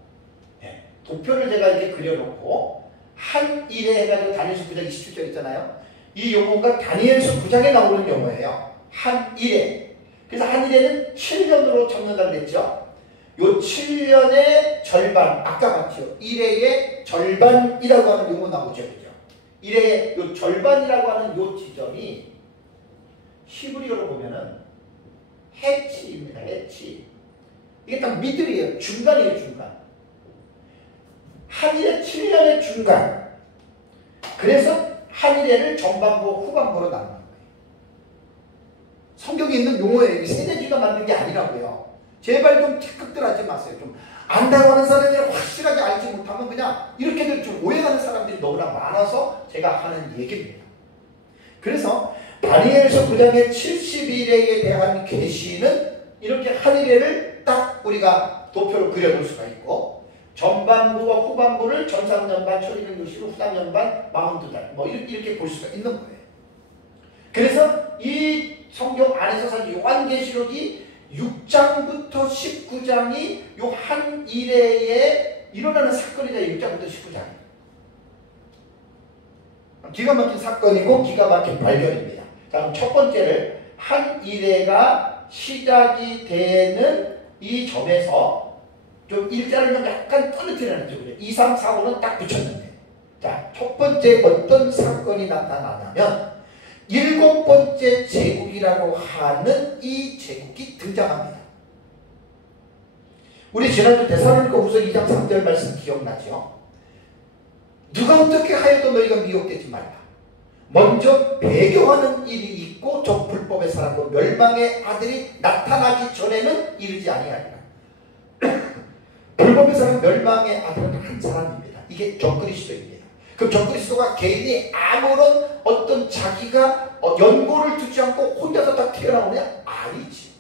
도표를 제가 이렇게 그려놓고 한 일에 해가지고 다니엘서 9장 27절 있잖아요. 이 용어가 다니엘서 9장에 나오는 용어예요. 한 일에. 그래서 한 일에는 7년으로 적는다고 그랬죠. 요 7년의 절반, 아까 봤죠. 1회의 절반이라고 하는 용어 나오죠. 그죠? 1회의 요 절반이라고 하는 요 지점이 히브리어로 보면은 해치입니다. 해치. 이게 딱 미들이에요. 중간이에요. 중간. 한일의 7년의 중간. 그래서 한일회를 전반부, 후반부로 나누는 거예요. 성경에 있는 용어예요. 세대주가 만든 게 아니라고요. 제발 좀 착각들 하지 마세요. 좀 안다고 하는 사람이 확실하게 알지 못하면 그냥 이렇게들 좀 오해하는 사람들이 너무나 많아서 제가 하는 얘기입니다. 그래서 다니엘서 9장의 70일에 대한 계시는 이렇게 한일회를 딱 우리가 도표로 그려볼 수가 있고 전반부와 후반부를 전 3년반, 1260일, 후 3년반, 42달 뭐 이렇게 볼 수가 있는 거예요. 그래서 이 성경 안에서 사실 요한계시록이 6장부터 19장이 요 한 일회에 일어나는 사건이다. 6장부터 19장이 기가 막힌 사건이고 기가 막힌 발견입니다. 자, 그럼 첫 번째를 한 일회가 시작이 되는 이 점에서 좀 일자를 좀 약간 떨어뜨리는 쪽이에요. 2, 3, 4, 5는 딱 붙였는데 자, 첫 번째 어떤 사건이 나타나냐면 7번째 제국이라고 하는 이 제국이 등장합니다. 우리 지난주 데살로니가후서 2장 3절 말씀 기억나죠? 누가 어떻게 하여도 너희가 미혹되지 말라. 먼저 배교하는 일이 있고 저 불법의 사람과 멸망의 아들이 나타나기 전에는 이르지 아니하리라. 불법의 사람 멸망의 아들은 한 사람입니다. 이게 적그리스도입니다. 그 적그리스도가 개인이 아무런 어떤 자기가 연고를 두지 않고 혼자서 딱 튀어나오냐? 아니지.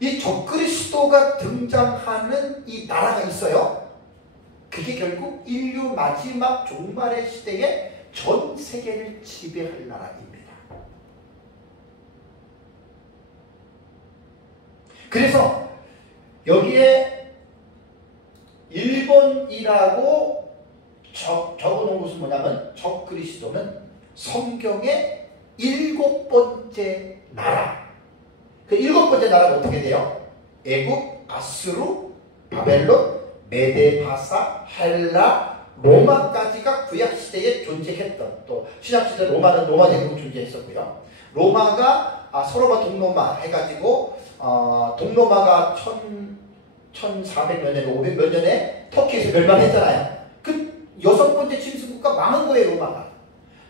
이 적그리스도가 등장하는 이 나라가 있어요. 그게 결국 인류 마지막 종말의 시대에 전 세계를 지배할 나라입니다. 그래서 여기에 1번이라고 적어놓은 것은 뭐냐면 적그리스도는 성경의 7번째 나라. 그 7번째 나라가 어떻게 돼요? 애굽, 아수르, 바벨론, 메데바사, 헬라, 로마까지가 구약시대에 존재했던 또 신약시대 로마는 로마 제국이 존재했었고요. 로마가 서로가 동로마 해가지고 동로마가 1400몇 년에 500몇 년에 터키에서 멸망했잖아요. 그 6번째 침수국가 망한 거예요. 로마가.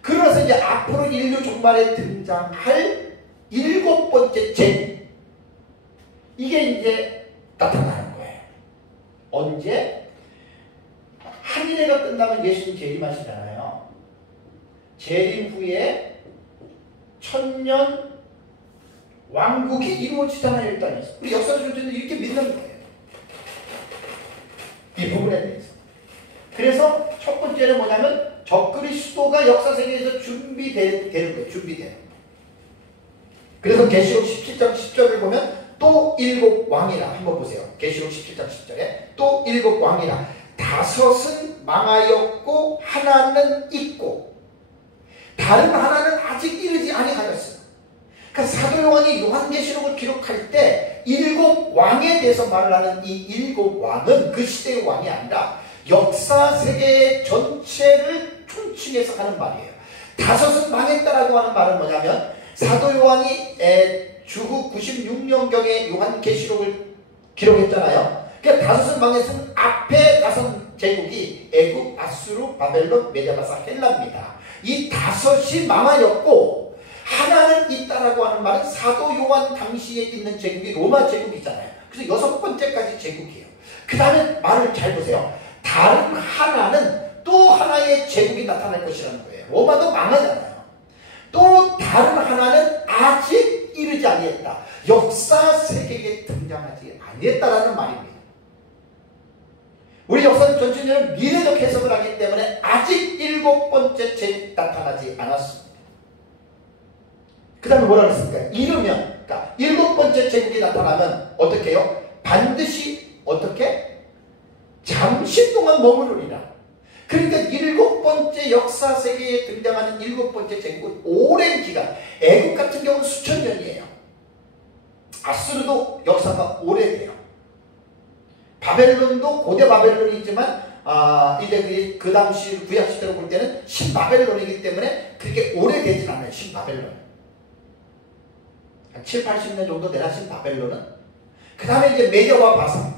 그러면서 이제 앞으로 인류 종말에 등장할 7번째 제국 이게 이제 나타나는 거예요. 언제? 한일회가 끝나면 예수님 재림하시잖아요. 재림 후에 1000년 왕국이 이루어지잖아요. 일단 우리 역사적으로 이렇게 믿는 거예요. 이 부분에 대해서. 그래서 첫 번째는 뭐냐면 적그리스도가 역사 세계에서 준비되는 거예요. 준비되는 거예요. 그래서 계시록 17장 또 일곱 왕이라. 다섯은 망하였고 하나는 있고 다른 하나는 아직 이르지 아니하였어요. 그러니까 사도 요한이 요한계시록을 기록할 때 일곱 왕에 대해서 말을 하는 이 일곱 왕은 그 시대의 왕이 아니라 역사 세계 전체를 총칭해서 하는 말이에요. 다섯은 망했다라고 하는 말은 뭐냐면 사도 요한이 주후 96년경에 요한계시록을 기록했잖아요. 그러니까 다섯은 망했으면 앞에 다섯 제국이 애굽, 아수르, 바벨론, 메데바사, 헬라입니다. 이 다섯이 망하였고 하나는 있다라고 하는 말은 사도 요한 당시에 있는 제국이 로마 제국이잖아요. 그래서 여섯 번째까지 제국이에요. 그 다음에 말을 잘 보세요. 다른 하나는 또 하나의 제국이 나타날 것이라는 거예요. 로마도 망하잖아요. 또 다른 하나는 아직 이르지 아니했다. 역사 세계에 등장하지 아니했다라는 말입니다. 우리 역사는 전체적으로 미래적 해석을 하기 때문에 아직 일곱 번째 제국 나타나지 않았습니다. 그 다음에 뭐라 그랬습니까? 이르면, 그러니까 일곱 번째 제국이 나타나면 어떻게 해요? 반드시 어떻게? 잠시 동안 머무르리라. 그러니까 일곱 번째 역사 세계에 등장하는 일곱 번째 제국은 오랜 기간, 애국 같은 경우는 수천 년이에요. 아수르도 역사가 오래돼요. 바벨론도 고대 바벨론이지만 이제 그 당시 구약 시대로 볼 때는 신바벨론이기 때문에 그렇게 오래되진 않아요. 신바벨론. 한 7, 80년 정도 되나 신바벨론은. 그 다음에 이제 메디아와 바사.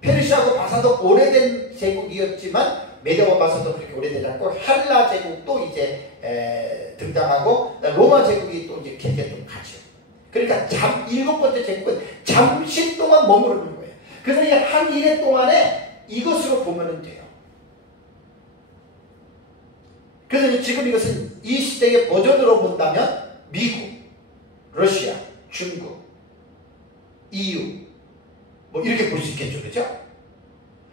페르시아하고 바사도 오래된 제국이었지만 메디아와 바사도 그렇게 오래되지 않고 헬라 제국도 이제 등장하고 로마 제국이 또 이제 계제 좀 가죠. 그러니까 일곱 번째 제국은 잠시 동안 머무르는 거예요. 그래서 이 한 일해 동안에 이것으로 보면 돼요. 그래서 지금 이것은 이 시대의 버전으로 본다면 미국, 러시아, 중국, EU 뭐 이렇게 볼 수 있겠죠. 그렇죠?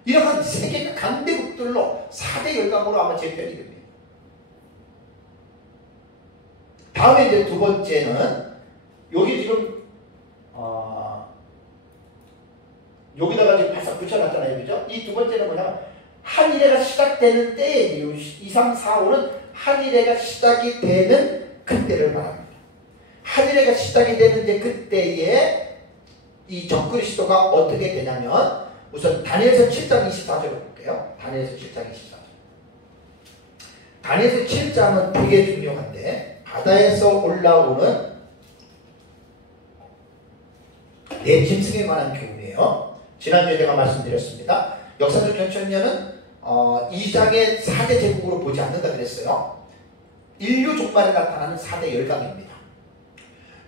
이런 세계가 강대국들로 4대 열강으로 아마 재편이 됩니다. 다음에 이제 두 번째는 여기 지금 여기다가 지금 바싹 붙여놨잖아요. 그죠? 이 두 번째는 뭐냐면 한일해가 시작되는 때예요. 2, 3, 4, 5는 한일해가 시작이 되는 그때를 말합니다. 한일해가 시작이 되는데 그때에 이 적그리스도가 어떻게 되냐면 우선 다니엘서 7장 24절을 볼게요. 다니엘서 7장 24절. 다니엘서 7장은 되게 중요한데 바다에서 올라오는 네 짐승에 관한 교훈이에요. 지난주에 제가 말씀드렸습니다. 역사적 전천년은 2장의 4대 제국으로 보지 않는다 그랬어요. 인류 종말에 나타나는 4대 열강입니다.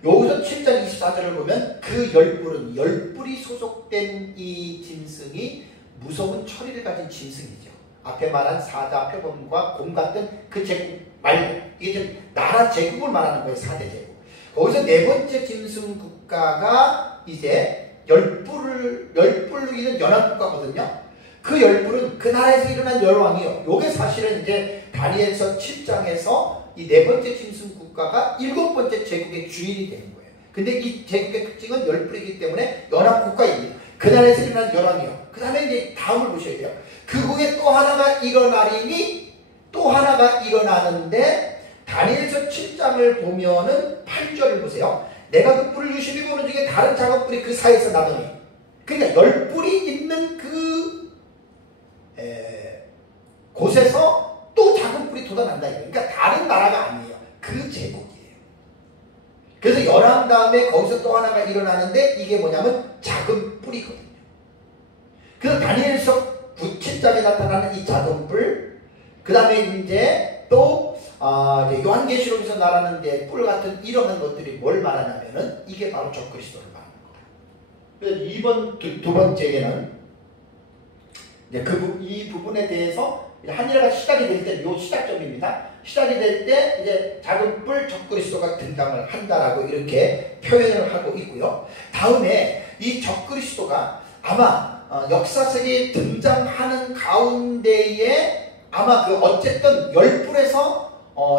여기서 7장 24절을 보면 그 열뿔은 열뿔이 소속된 이 짐승이 무서운 처리를 가진 짐승이죠. 앞에 말한 사자, 표범과 곰 같은 그 제국 말고 이게 좀 나라 제국을 말하는 거예요. 4대 제국. 거기서 네 번째 짐승 국가가 이제 열뿔로 있는 연합국가거든요. 그 열뿔은 그 나라에서 일어난 열왕이요. 요게 사실은 이제 다니엘서 7장에서 이 네 번째 짐승 국가가 일곱 번째 제국의 주인이 되는 거예요. 근데 이 제국의 특징은 열뿔이기 때문에 연합국가입니다. 그 나라에서 일어난 열왕이요. 그 다음에 이제 다음을 보셔야 돼요. 그 후에 또 하나가 일어나리니 또 하나가 일어나는데 다니엘서 7장을 보면은 8절을 보세요. 내가 그 뿔을 유심히 보는 중에 다른 작은 뿔이 그 사이에서 나더니 그러니까 열뿔이 있는 그 곳에서 또 작은 뿔이 돋아난다. 그러니까 다른 나라가 아니에요. 그 제국이에요. 그래서 열왕 다음에 거기서 또 하나가 일어나는데 이게 뭐냐면 작은 뿔이거든요. 그래서 다니엘서 7장에 나타나는 이 작은 뿔, 그 다음에 이제 또 이제 요한계시록에서 말하는데 뿔 같은 이런 것들이 뭘 말하냐면은 이게 바로 적그리스도를 말하는 거예요. 그래서 이번 두 번째에는 이제 이 부분에 대해서 한일해가 시작이 될 때 요 시작점입니다. 시작이 될 때 이제 작은 뿔 적그리스도가 등장을 한다라고 이렇게 표현을 하고 있고요. 다음에 이 적그리스도가 아마 역사 세계에 등장하는 가운데에 아마 그 어쨌든 10뿔에서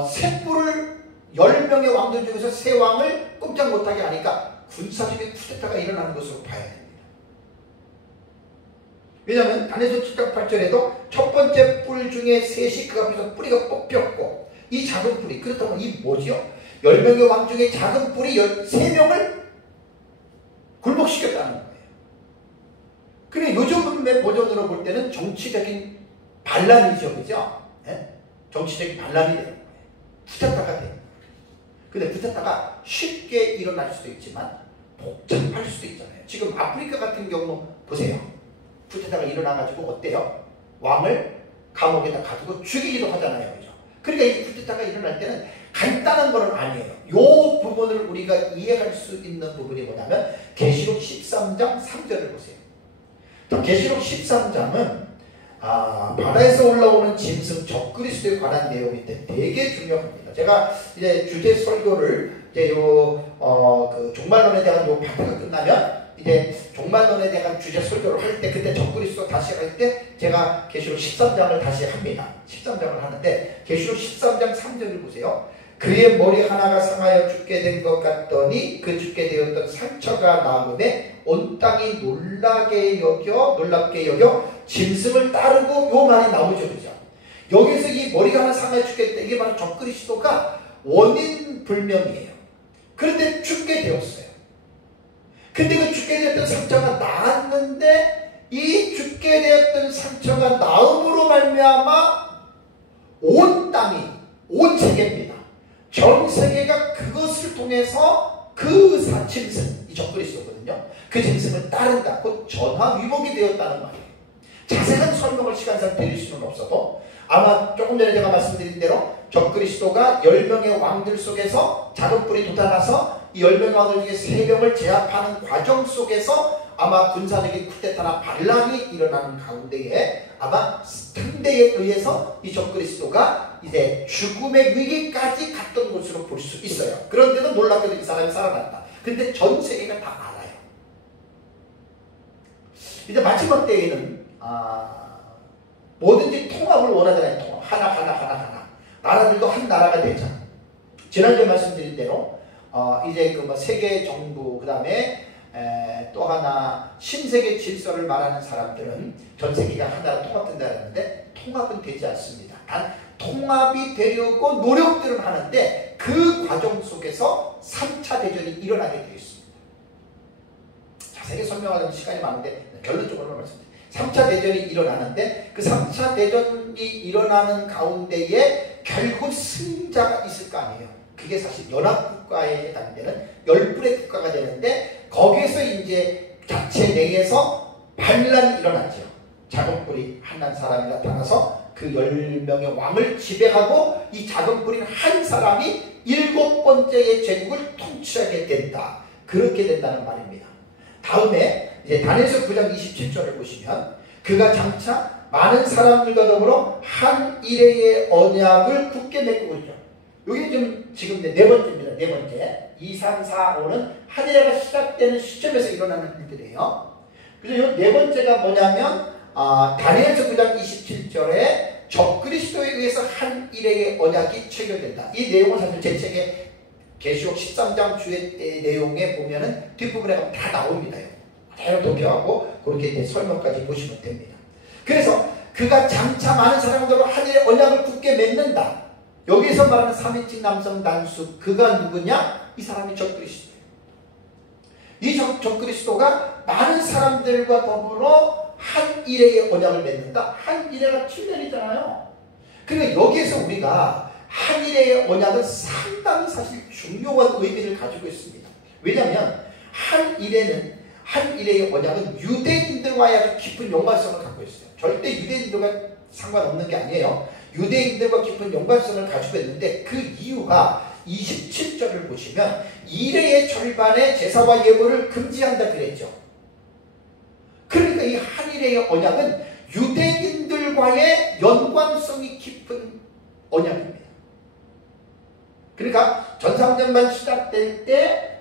세 뿔을 10명의 왕들 중에서 세 왕을 꼼짝 못하게 하니까 군사적인 쿠데타가 일어나는 것으로 봐야 됩니다. 왜냐하면 다니엘서 7장 8절에도 첫 번째 뿔 중에 셋이 그 앞에서 뿌리가 뽑혔고 이 작은 뿔이 그렇다면 이 뭐지요? 10명의 왕 중에 작은 뿔이 13명을 굴복시켰다는 거예요. 그래 요즘의 버전으로 볼 때는 정치적인 반란이죠. 그죠? 네? 정치적인 반란이 되는 거예요. 쿠데타가 되는 거예요. 근데 쿠데타가 쉽게 일어날 수도 있지만 복잡할 수도 있잖아요. 지금 아프리카 같은 경우 보세요. 쿠데타가 일어나가지고 어때요? 왕을 감옥에다 가두고 죽이기도 하잖아요. 그죠? 그러니까 이 쿠데타가 일어날 때는 간단한 거는 아니에요. 이 부분을 우리가 이해할 수 있는 부분이 뭐냐면 계시록 13장 3절을 보세요. 계시록 13장은 바다에서 올라오는 짐승 적그리스도에 관한 내용인데 되게 중요합니다. 제가 이제 주제 설교를 이제 그 종말론에 대한 요 파트가 끝나면 이제 종말론에 대한 주제 설교를 할 때 그때 적그리스도 다시 할 때 제가 계시록 13장을 다시 합니다. 13장을 하는데 계시록 13장 3절을 보세요. 그의 머리 하나가 상하여 죽게 된 것 같더니 그 죽게 되었던 상처가 나음에 온 땅이 놀랍게 여겨 짐승을 따르고 요 말이 나오죠. 그죠? 여기서 이 머리가 하나 상하여 죽게 됐다. 이게 바로 적그리스도가 원인 불명이에요. 그런데 죽게 되었어요. 근데 그 죽게 되었던 상처가 나았는데 이 죽게 되었던 상처가 나음으로 말미암아 온 땅이 온 세계입니다. 전 세계가 그것을 통해서 그 짐승, 이 적그리스도거든요. 그 짐승을 따른다. 곧 전화위복이 되었다는 말이에요. 자세한 설명을 시간상 드릴 수는 없어도 아마 조금 전에 제가 말씀드린 대로 적그리스도가 10명의 왕들 속에서 작은 뿔이 돋아나서 이 10명의 왕들 중에 3명을 제압하는 과정 속에서 아마 군사적인 쿠데타나 반란이 일어나는 가운데에 아마 상대에 의해서 이 적그리스도가 이제 죽음의 위기까지 갔던 것으로 볼 수 있어요. 그런데도 놀랍게도 이 사람이 살아났다. 근데 전 세계가 다 알아요. 이제 마지막 때에는 뭐든지 통합을 원하잖아요. 통합. 하나. 나라들도 한 나라가 되자. 지난주에 말씀드린 대로 이제 그 뭐 세계 정부 그 다음에 또 하나 신세계 질서를 말하는 사람들은 전 세계가 하나로 통합된다 했는데 통합은 되지 않습니다. 단 통합이 되려고 노력들은 하는데 그 과정 속에서 3차 대전이 일어나게 되어 있습니다. 자세히 설명하려면 시간이 많은데 결론적으로 말씀드립니다. 3차 대전이 일어나는데 그 3차 대전이 일어나는 가운데에 결국 승자가 있을 거 아니에요. 그게 사실 연합국가에 해당되는 10불의 국가가 되는데 거기에서 이제 자체 내에서 반란이 일어났죠. 작은 뿔이 한 사람이 나타나서 그 10명의 왕을 지배하고 이 작은 뿔인 한 사람이 7번째의 제국을 통치하게 된다. 그렇게 된다는 말입니다. 다음에 이제 다니엘서 9장 27절을 보시면 그가 장차 많은 사람들과 더불어 한 일회의 언약을 굳게 맺고 있죠. 여기 지금 네 번째입니다. 네 번째. 2, 3, 4, 5는 한 일회가 시작되는 시점에서 일어나는 일들이에요. 그래서 이 네 번째가 뭐냐면 다니엘서 9장 27절에 적그리스도에 의해서 한 일회의 언약이 체결된다. 이 내용은 사실 제 책에 계시록 13장 주의 내용에 보면은 뒷부분에 가면 다 나옵니다. 대로 독해하고 그렇게 설명까지 보시면 됩니다. 그래서 그가 장차 많은 사람들과 한 일의 언약을 굳게 맺는다. 여기서 말하는 3인칭 남성 단수 그가 누구냐? 이 사람이 적그리스도예요. 이 적그리스도가 많은 사람들과 더불어 한 일회의 언약을 맺는다. 한 일회가 7년이잖아요. 그러니까 여기에서 우리가 한 일회의 언약은 상당히 사실 중요한 의미를 가지고 있습니다. 왜냐하면 한 일회의 언약은 유대인들과의 아주 깊은 연관성을 갖고 있어요. 절대 유대인들과 상관없는 게 아니에요. 유대인들과 깊은 연관성을 가지고 있는데 그 이유가 27절을 보시면 일회의 절반의 제사와 예물을 금지한다 그랬죠. 그러니까 이 한일회의 언약은 유대인들과의 연관성이 깊은 언약입니다. 그러니까 전상전만 시작될 때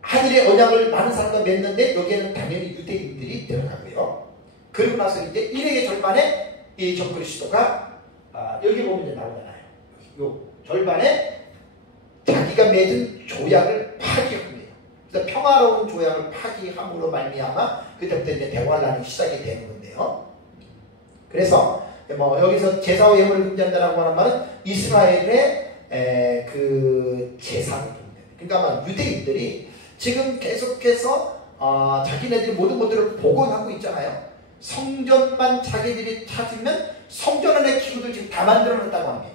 한일의 언약을 많은 사람과 맺는데 여기에는 당연히 유대인들이 들어가고요. 그리고 나서 이제 일회의 절반에 이 적그리스도가 여기 보면 이제 나오잖아요. 요 절반에 자기가 맺은 조약을 파기합니다. 그래서 평화로운 조약을 파기함으로 말미암아 그때부터 이제 대환란이 시작이 되는 건데요. 그래서 뭐 여기서 제사와 예물을 금지한다라고 하는 말은 이스라엘의 그 제사를 그러니까 아마 유대인들이 지금 계속해서 자기네들이 모든 것들을 복원하고 있잖아요. 성전만 자기들이 찾으면 성전 안에 기구들 지금 다 만들어 놨다고 합니다.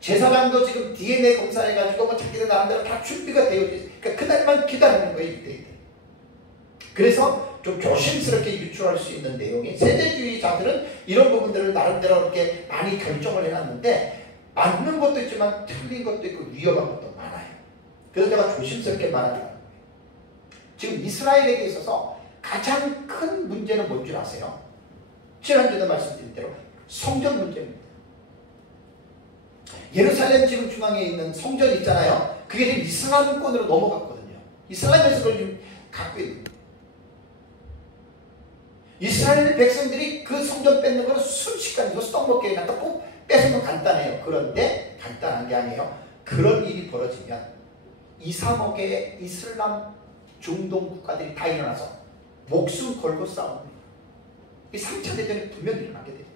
제사장도 지금 DNA 검사해가지고 뭐 자기들 나름대로 다 준비가 되어 있어요. 그러니까 그날만 기다리는 거예요, 유대인들. 그래서 좀 조심스럽게 유출할 수 있는 내용이 세대주의자들은 이런 부분들을 나름대로 이렇게 많이 결정을 해놨는데 맞는 것도 있지만 틀린 것도 있고 위험한 것도 많아요. 그래서 제가 조심스럽게 말하는 거예요. 지금 이스라엘에게 있어서 가장 큰 문제는 뭔 줄 아세요? 지난주에도 말씀드린 대로 성전 문제입니다. 예루살렘 지금 중앙에 있는 성전 있잖아요. 그게 지금 이슬람권으로 넘어갔거든요. 이슬람에서 그걸 지금 갖고 있는 거예요. 이스라엘 백성들이 그 성전 뺏는 거는 순식간에 떡먹게 갖다 꼭 뺏으면 간단해요. 그런데 간단한 게 아니에요. 그런 일이 벌어지면 2, 3억의 이슬람 중동 국가들이 다 일어나서 목숨 걸고 싸웁니다. 이 3차 대전이 분명히 일어나게 돼요.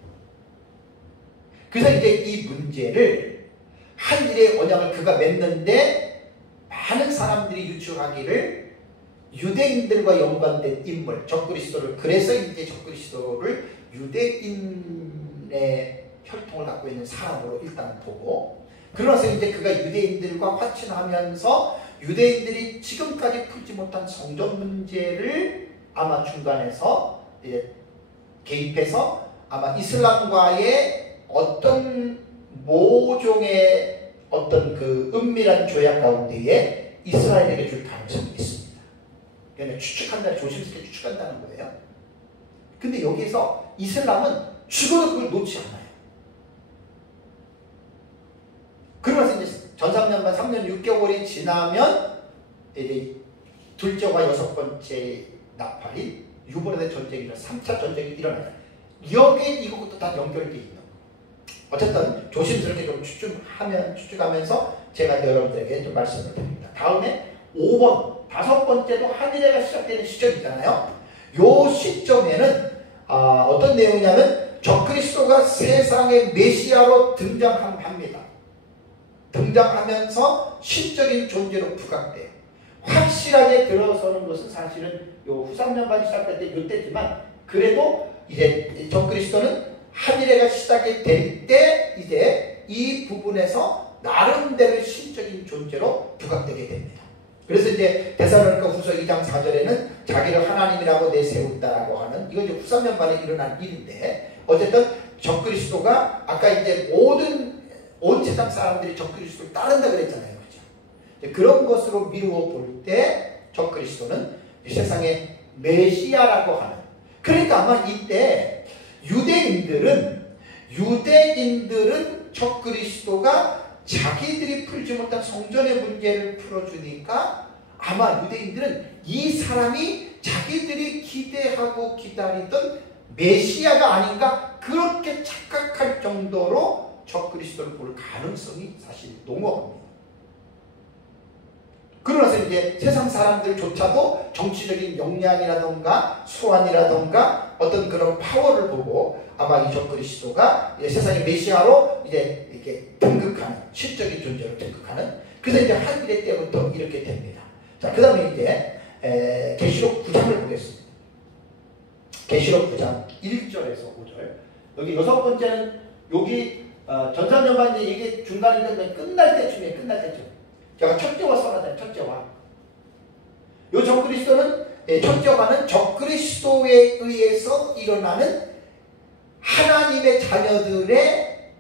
그래서 이제 이 문제를 한일의 언약을 그가 맺는데 많은 사람들이 유추하기를 유대인들과 연관된 인물 적그리스도를, 그래서 이제 적그리스도를 유대인의 혈통을 갖고 있는 사람으로 일단 보고, 그러나서 이제 그가 유대인들과 화친하면서 유대인들이 지금까지 풀지 못한 성전 문제를 아마 중간에서 이제 개입해서 아마 이슬람과의 어떤 모종의 어떤 그 은밀한 조약 가운데에 이스라엘에게 줄 가능성이 있습니다. 그러니까 추측한다, 조심스럽게 추측한다는 거예요. 근데 여기에서 이슬람은 죽어도 그걸 놓지 않아요. 그러면서 이제 전삼년반 3년 6개월이 지나면 이제 둘째와 6번째 나팔이 유브라데 전쟁이 일어나 3차 전쟁이 일어나요. 여기에 이것도 다 연결되어 있는 거예요. 어쨌든 조심스럽게 좀 추측하면서 제가 여러분들에게 좀 말씀을 드립니다. 다음에 5번, 5번째도 한일회가 시작되는 시점이잖아요. 요 시점에는 어떤 내용이냐면 적그리스도가 세상의 메시아로 등장합니다. 등장하면서 신적인 존재로 부각돼요. 확실하게 들어서는 것은 사실은 요 후삼년반 시작할 때 이때지만, 그래도 이제 적그리스도는 한일회가 시작이 될 때 이제 이 부분에서 나름대로 신적인 존재로 부각되게 됩니다. 그래서 이제 데살로니가 후서 2장 4절에는 자기를 하나님이라고 내세운다라고 하는, 이건 이제 후삼년반에 일어난 일인데, 어쨌든 적그리스도가 아까 이제 온 세상 사람들이 적그리스도를 따른다 그랬잖아요. 그렇죠? 그런 것으로 미루어 볼 때 적그리스도는 세상의 메시아라고 하는, 그러니까 아마 이때 유대인들은 적그리스도가 자기들이 풀지 못한 성전의 문제를 풀어주니까 아마 유대인들은 이 사람이 자기들이 기대하고 기다리던 메시아가 아닌가, 그렇게 착각할 정도로 적그리스도를 볼 가능성이 사실 농후합니다. 그러나서 이제 세상 사람들조차도 정치적인 역량이라던가 수완이라던가 어떤 그런 파워를 보고 아마 이 적그리스도가 세상의 메시아로 이제 이렇게 등극하는, 실적인 존재로 등극하는, 그래서 이제 한일회 때부터 이렇게 됩니다. 자, 그 다음에 이제 계시록 9장을 보겠습니다. 계시록 9장 1절에서 5절. 여기 6번째는 여기 전산전반 이게 중간에 끝날 때쯤이에요. 끝날 때쯤. 제가 첫째와 써놨잖아요. 첫째와. 요 적그리스도는, 첫째와는 적그리스도에 의해서 일어나는 하나님의 자녀들의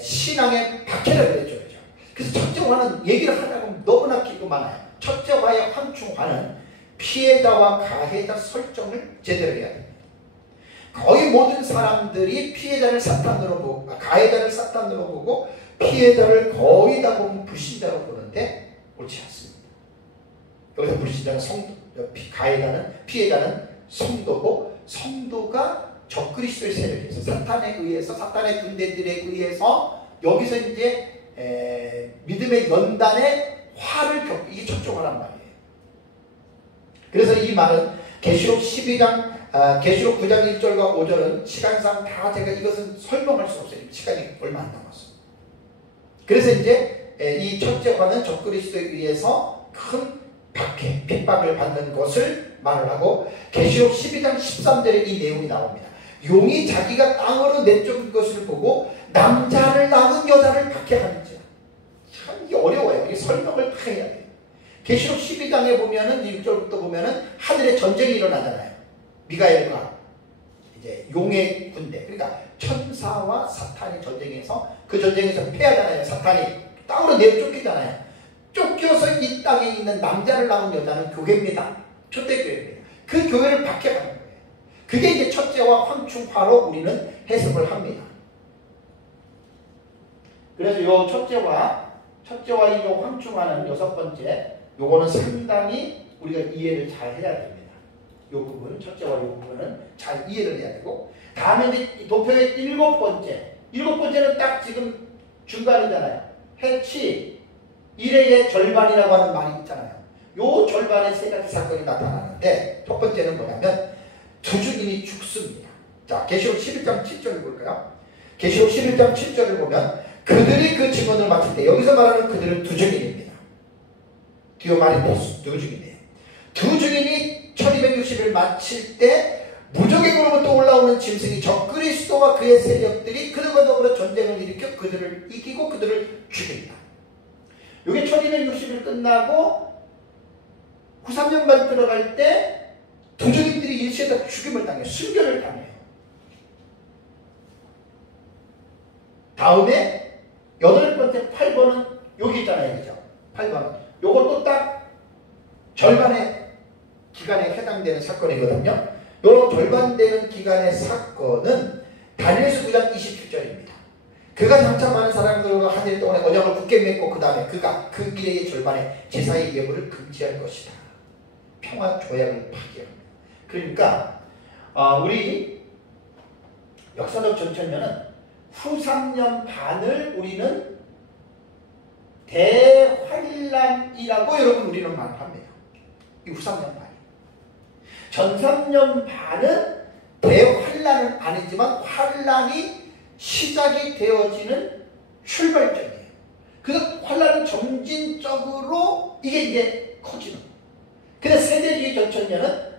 신앙의 박해를 그랬죠. 그렇죠? 그래서 첫째와는 얘기를 하자면 너무나 길고 많아요. 첫째와의 황충화는 피해자와 가해자 설정을 제대로 해야 됩니다. 거의 모든 사람들이 피해자를 사탄으로 보고, 가해자를 사탄으로 보고, 피해자를 거의 다 보면 불신자로 보는데 옳지 않습니다. 여기서 불신자는 성도, 피해자는 성도고, 성도가 적그리스도의 세력에서, 사탄에 의해서, 사탄의 군대들에 의해서 여기서 이제 믿음의 연단에 화를 겪고, 이게 첫째 화란 말이에요. 그래서 이 말은 계시록 12장, 계시록 9장 1절과 5절은 시간상 다 제가 이것은 설명할 수 없어요. 시간이 얼마 안 남았어요. 그래서 이제 이 첫째화는 적그리스도에 의해서 큰 박해, 핍박을 받는 것을 말을 하고 계시록 12장 13절에 이 내용이 나옵니다. 용이 자기가 땅으로 내쫓은 것을 보고 남자를 낳은 여자를 박해하는지라. 참 이게 어려워요. 이게 설명을 다 해야 돼요. 계시록 12장에 보면은 1절부터 보면은 하늘에 전쟁이 일어나잖아요. 미가엘과 이제 용의 군대, 그러니까 천사와 사탄이 전쟁에서 그 전쟁에서 패하잖아요. 사탄이 땅으로 내쫓기잖아요. 쫓겨서 이 땅에 있는 남자를 낳은 여자는 교회입니다. 초대교회입니다. 그 교회를 박해하는 거예요. 그게 이제 첫째와 황충화로 우리는 해석을 합니다. 그래서 이 첫째와 이 황충화는 여섯 번째, 요거는 상당히 우리가 이해를 잘 해야 됩니다. 이 부분, 첫째와 이 부분은 잘 이해를 해야 되고, 다음에 이제 도표의 일곱 번째는 딱 지금 중간이잖아요. 해치, 일회의 절반이라고 하는 말이 있잖아요. 요 절반에 세 가지 사건이 나타나는데, 첫 번째는 뭐냐면 두 증인이 죽습니다. 자, 계시록 11장 7절을 볼까요? 계시록 11장 7절을 보면 그들이 그 증언을 마칠 때, 여기서 말하는 그들은 두 증인입니다. 뒤에 말이 두 증인이에요. 두 증인이 1260일 마칠 때 무적행으로부터 올라오는 짐승이 적그리스도와 그의 세력들이 그들과 더불어 전쟁을 일으켜 그들을 이기고 그들을 죽인다. 이게 1260일 끝나고 후삼년만 들어갈 때 두 증인들이 일시에 다 죽임을 당해요. 순교를 당해요. 다음에 여덟 번째 8번은 여기 있잖아요. 그죠? 8번은 요것도 딱 절반의 기간에 해당되는 사건이거든요. 요 절반 되는 기간의 사건은 다니엘서 9장 27절입니다. 그가 장차 많은 사람들과 하늘 동안에 언약을 굳게 맺고 그 다음에 그가 그 일의 절반에 제사의 예물을 금지할 것이다. 평화 조약을 파기합니다. 그러니까 우리 역사적 전천년은 후 3년 반을 우리는 대환란이라고 여러분 우리는 말을 합니다. 이 후 3년 반. 전 3년 반은 대환란은 아니지만 환란이 시작이 되어지는 출발점이에요. 그래서 환란은 점진적으로 이게 이제 커지는 거예요. 그래서 세대주의 전천년은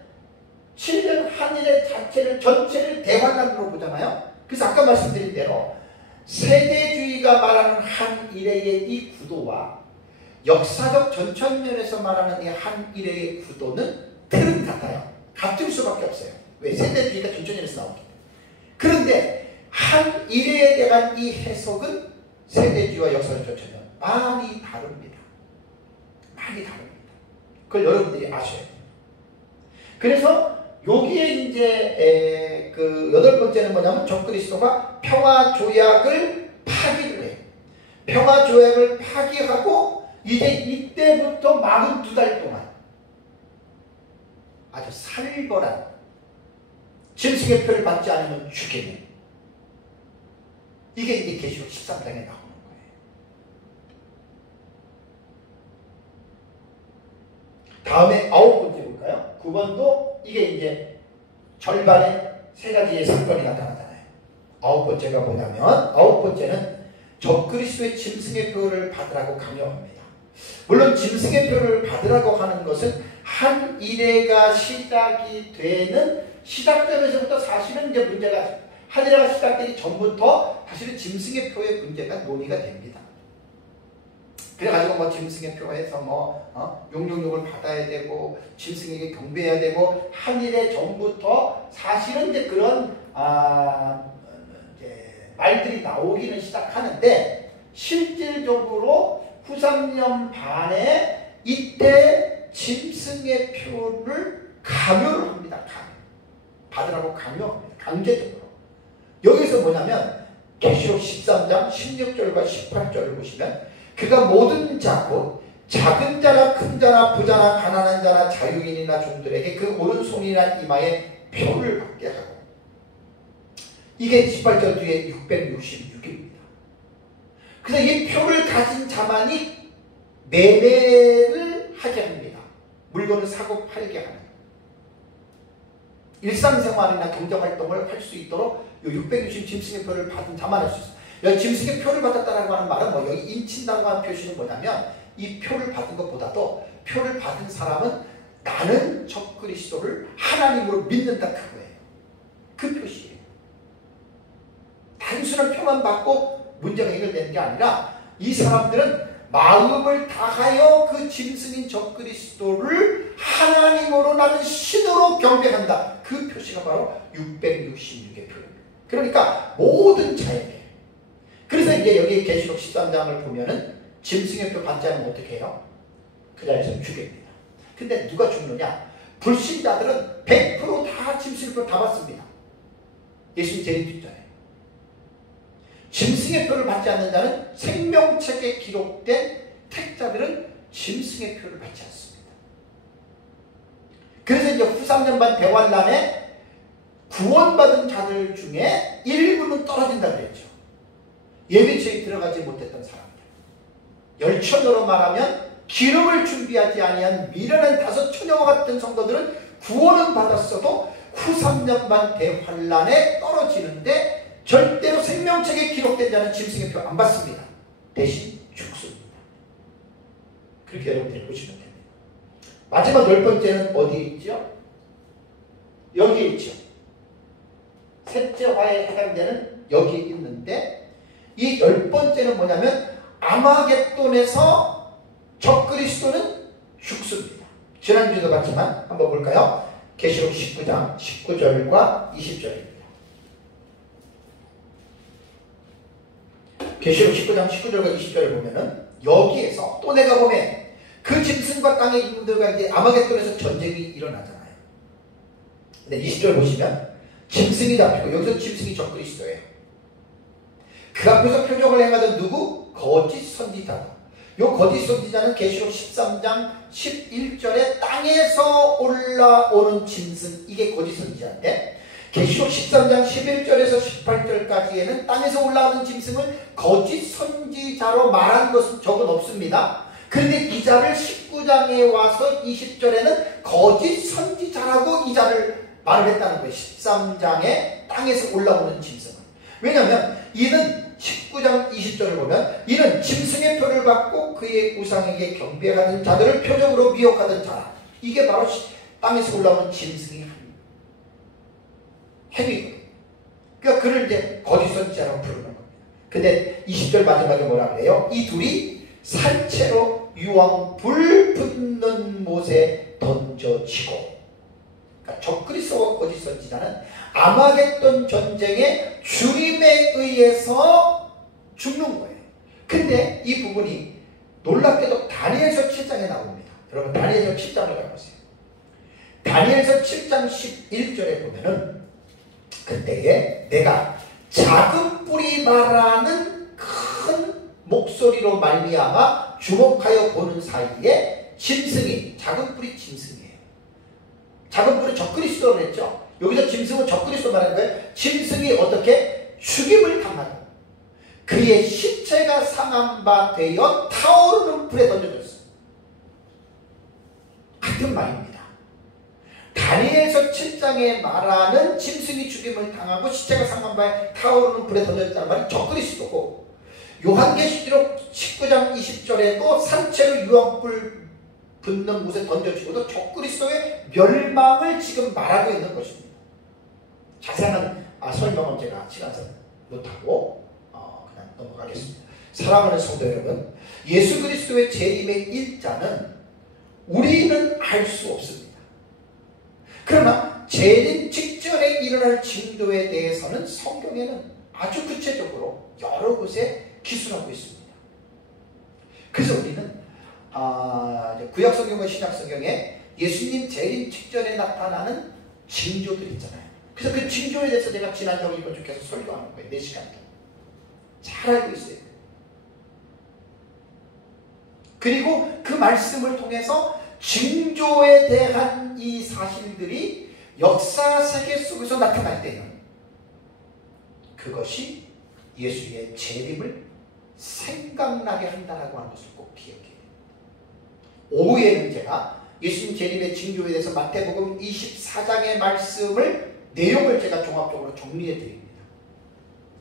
7년 한일의 자체를 전체를 대환란으로 보잖아요. 그래서 아까 말씀드린 대로 세대주의가 말하는 한일의 이 구도와 역사적 전천년에서 말하는 이 한일의 구도는 틀은 같아요. 같을 수밖에 없어요. 왜? 세대주의가 전천년에서 나오기 때문에. 그런데 한일에 대한 이 해석은 세대주의와 역사적 전천년 많이 다릅니다. 많이 다릅니다. 그걸 여러분들이 아셔야 돼요. 그래서 여기에 이제 그 여덟 번째는 뭐냐면 적그리스도가 평화 조약을 파기를 해요. 평화 조약을 파기하고 이제 이때부터 42달 동안 아주 살벌한 짐승의 표를 받지 않으면 죽이는, 이게 이제 계시록 13장에 나오는 거예요. 다음에 9번째 볼까요? 9번도 이게 이제 절반의 세 가지의 사건이 나타나잖아요. 9번째가 뭐냐면 9번째는 적그리스도의 짐승의 표를 받으라고 강요합니다. 물론 짐승의 표를 받으라고 하는 것은 한 일회가 시작이 되는 시작점에서부터 사실은 이제 문제가, 한 일회가 시작되기 전부터 사실은 짐승의 표의 문제가 논의가 됩니다. 그래가지고 뭐 짐승의 표에서 뭐 666을 받아야 되고 짐승에게 경배해야 되고 한일의 전부터 사실은 이제 그런 이제 말들이 나오기는 시작하는데, 실질적으로 후 3년 반에 이때 짐승의 표를 강요를 합니다. 받으라고 강요합니다. 강제적으로. 여기서 뭐냐면 계시록 13장 16절과 18절을 보시면 그가 모든 자, 곧 작은 자나 큰 자나 부자나 가난한 자나 자유인이나 종들에게 그 오른손이나 이마에 표를 받게 하고, 이게 18절 뒤에 666입니다. 그래서 이 표를 가진 자만이 매매를 하게 합니다. 물건을 사고 팔게 하는 거예요. 일상생활이나 경제활동을 할 수 있도록 660 짐승의 표를 받은 자만 할 수 있어요. 여기 짐승의 표를 받았다는 하는 말은 뭐 여기 인친다고 하는 표시는 뭐냐면 이 표를 받은 것보다도 표를 받은 사람은 나는 적그리스도를 하나님으로 믿는다 그거예요. 그 표시예요. 단순한 표만 받고 문제가 해결되는 게 아니라 이 사람들은 마음을 다하여 그 짐승인 적그리스도를 하나님으로 나는 신으로 경배한다. 그 표시가 바로 666의 표입니다. 그러니까 모든 자에게. 그래서 이제 여기 계시록 13장을 보면은 짐승의 표 받지 않으면 어떻게 해요? 그 자리에서 죽입니다. 근데 누가 죽느냐? 불신자들은 100% 다 짐승의 표 다 받습니다. 예수님 재림 직전에. 짐승의 표를 받지 않는 자는 생명책에 기록된 택자들은 짐승의 표를 받지 않습니다. 그래서 이제 후 3년반 대환란에 구원받은 자들 중에 일부는 떨어진다고 그랬죠. 예배처에 들어가지 못했던 사람들. 열천으로 말하면 기름을 준비하지 아니한 미련한 5처녀와 같은 성도들은 구원은 받았어도 후 3년반 대환란에 떨어지는데 절대로 생명책에 기록된 자는 짐승의 표 안 받습니다. 대신 죽습니다. 그렇게 여러분들이 보시면 됩니다. 마지막 10번째는 어디에 있죠? 여기에 있죠. 셋째 화에 해당되는 여기에 있는데 이 10번째는 뭐냐면 아마겟돈에서 적그리스도는 죽습니다. 지난주에도 봤지만 한번 볼까요? 계시록 19장 19절과 20절입니다. 계시록 19장 19절과 20절을 보면은 여기에서 또 내가 보면 그 짐승과 땅의 인물들과 이제 아마겟돈에서 전쟁이 일어나잖아요. 근데 20절 보시면 짐승이 잡히고 여기서 짐승이 적그리스도예요. 그 앞에서 표적을 행하던 누구? 거짓 선지자다. 요 거짓 선지자는 계시록 13장 11절에 땅에서 올라오는 짐승, 이게 거짓 선지자인데 계시록 13장 11절에서 18절까지에는 땅에서 올라오는 짐승을 거짓 선지자로 말한 것은 적은 없습니다. 그런데 이 자를 19장에 와서 20절에는 거짓 선지자라고 이 자를 말을 했다는 거예요. 13장에 땅에서 올라오는 짐승은. 왜냐하면 이는 19장 20절을 보면 이는 짐승의 표를 받고 그의 우상에게 경배하던 자들을 표적으로 미혹하던 자라. 이게 바로 땅에서 올라오는 짐승의 행위거든요. 그러니까 그를 이제 거짓 선지자라고 부르는 겁니다. 근데 20절 마지막에 뭐라 그래요? 이 둘이 산채로 유황 불 붙는 못에 던져지고, 그러니까 적그리스도와 거짓 선지자는 아마겟돈 전쟁의 죽임에 의해서 죽는 거예요. 근데 이 부분이 놀랍게도 다니엘서 7장에 나옵니다. 여러분 다니엘서 7장을 가보세요. 다니엘서 7장 11절에 보면은 그때에 내가 작은 뿌리 말하는 큰 목소리로 말미암아 주목하여 보는 사이에 짐승이, 작은 뿌리 짐승이에요. 작은 뿌리 적그리스도로 했죠. 여기서 짐승은 적그리스도 말하는 거예요. 짐승이 어떻게 죽임을 당하고 그의 시체가 상한 바 되어 타오르는 불에 던져졌어요. 같은 말입니다. 다니엘서 7장에 말하는 짐승이 죽임을 당하고 시체가 상한 바에 타오르는 불에 던져졌다는 말이 적그리스도고, 요한계시록 19장 20절에도 산채로 유황불 붙는 못에 던져지고도 적그리스도의 멸망을 지금 말하고 있는 것입니다. 자세한 설명은 제가 시간상 못하고 그냥 넘어가겠습니다. 사랑하는 성도 여러분, 예수 그리스도의 재림의 일자는 우리는 알 수 없습니다. 그러나 재림 직전에 일어날 징조에 대해서는 성경에는 아주 구체적으로 여러 곳에 기술하고 있습니다. 그래서 우리는 구약 성경과 신약 성경에 예수님 재림 직전에 나타나는 징조들 있잖아요. 그래서 그 징조에 대해서 제가 지난주에 이번 주 계속 설교하는 거예요. 4시간 동안. 잘 알고 있어요. 그리고 그 말씀을 통해서 징조에 대한 이 사실들이 역사 세계 속에서 나타날 때는 그것이 예수의 재림을 생각나게 한다라고 하는 것을 꼭 기억해요. 오후에는 제가 예수님 재림의 징조에 대해서 마태복음 24장의 말씀을 내용을 제가 종합적으로 정리해 드립니다.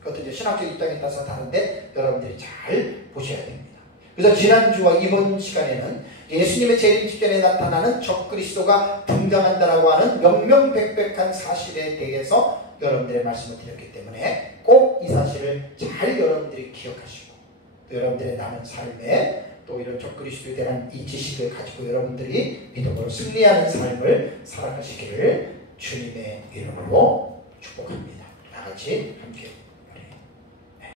그것도 이제 신학적 입장에 따라서 다른데 여러분들이 잘 보셔야 됩니다. 그래서 지난주와 이번 시간에는 예수님의 재림 직전에 나타나는 적그리스도가 등장한다라고 하는 명명백백한 사실에 대해서 여러분들의 말씀을 드렸기 때문에 꼭 이 사실을 잘 여러분들이 기억하시고 또 여러분들의 남은 삶에 또 이런 적그리스도에 대한 이 지식을 가지고 여러분들이 믿음으로 승리하는 삶을 살아가시기를 주님의 이름으로 축복합니다. 다 같이 함께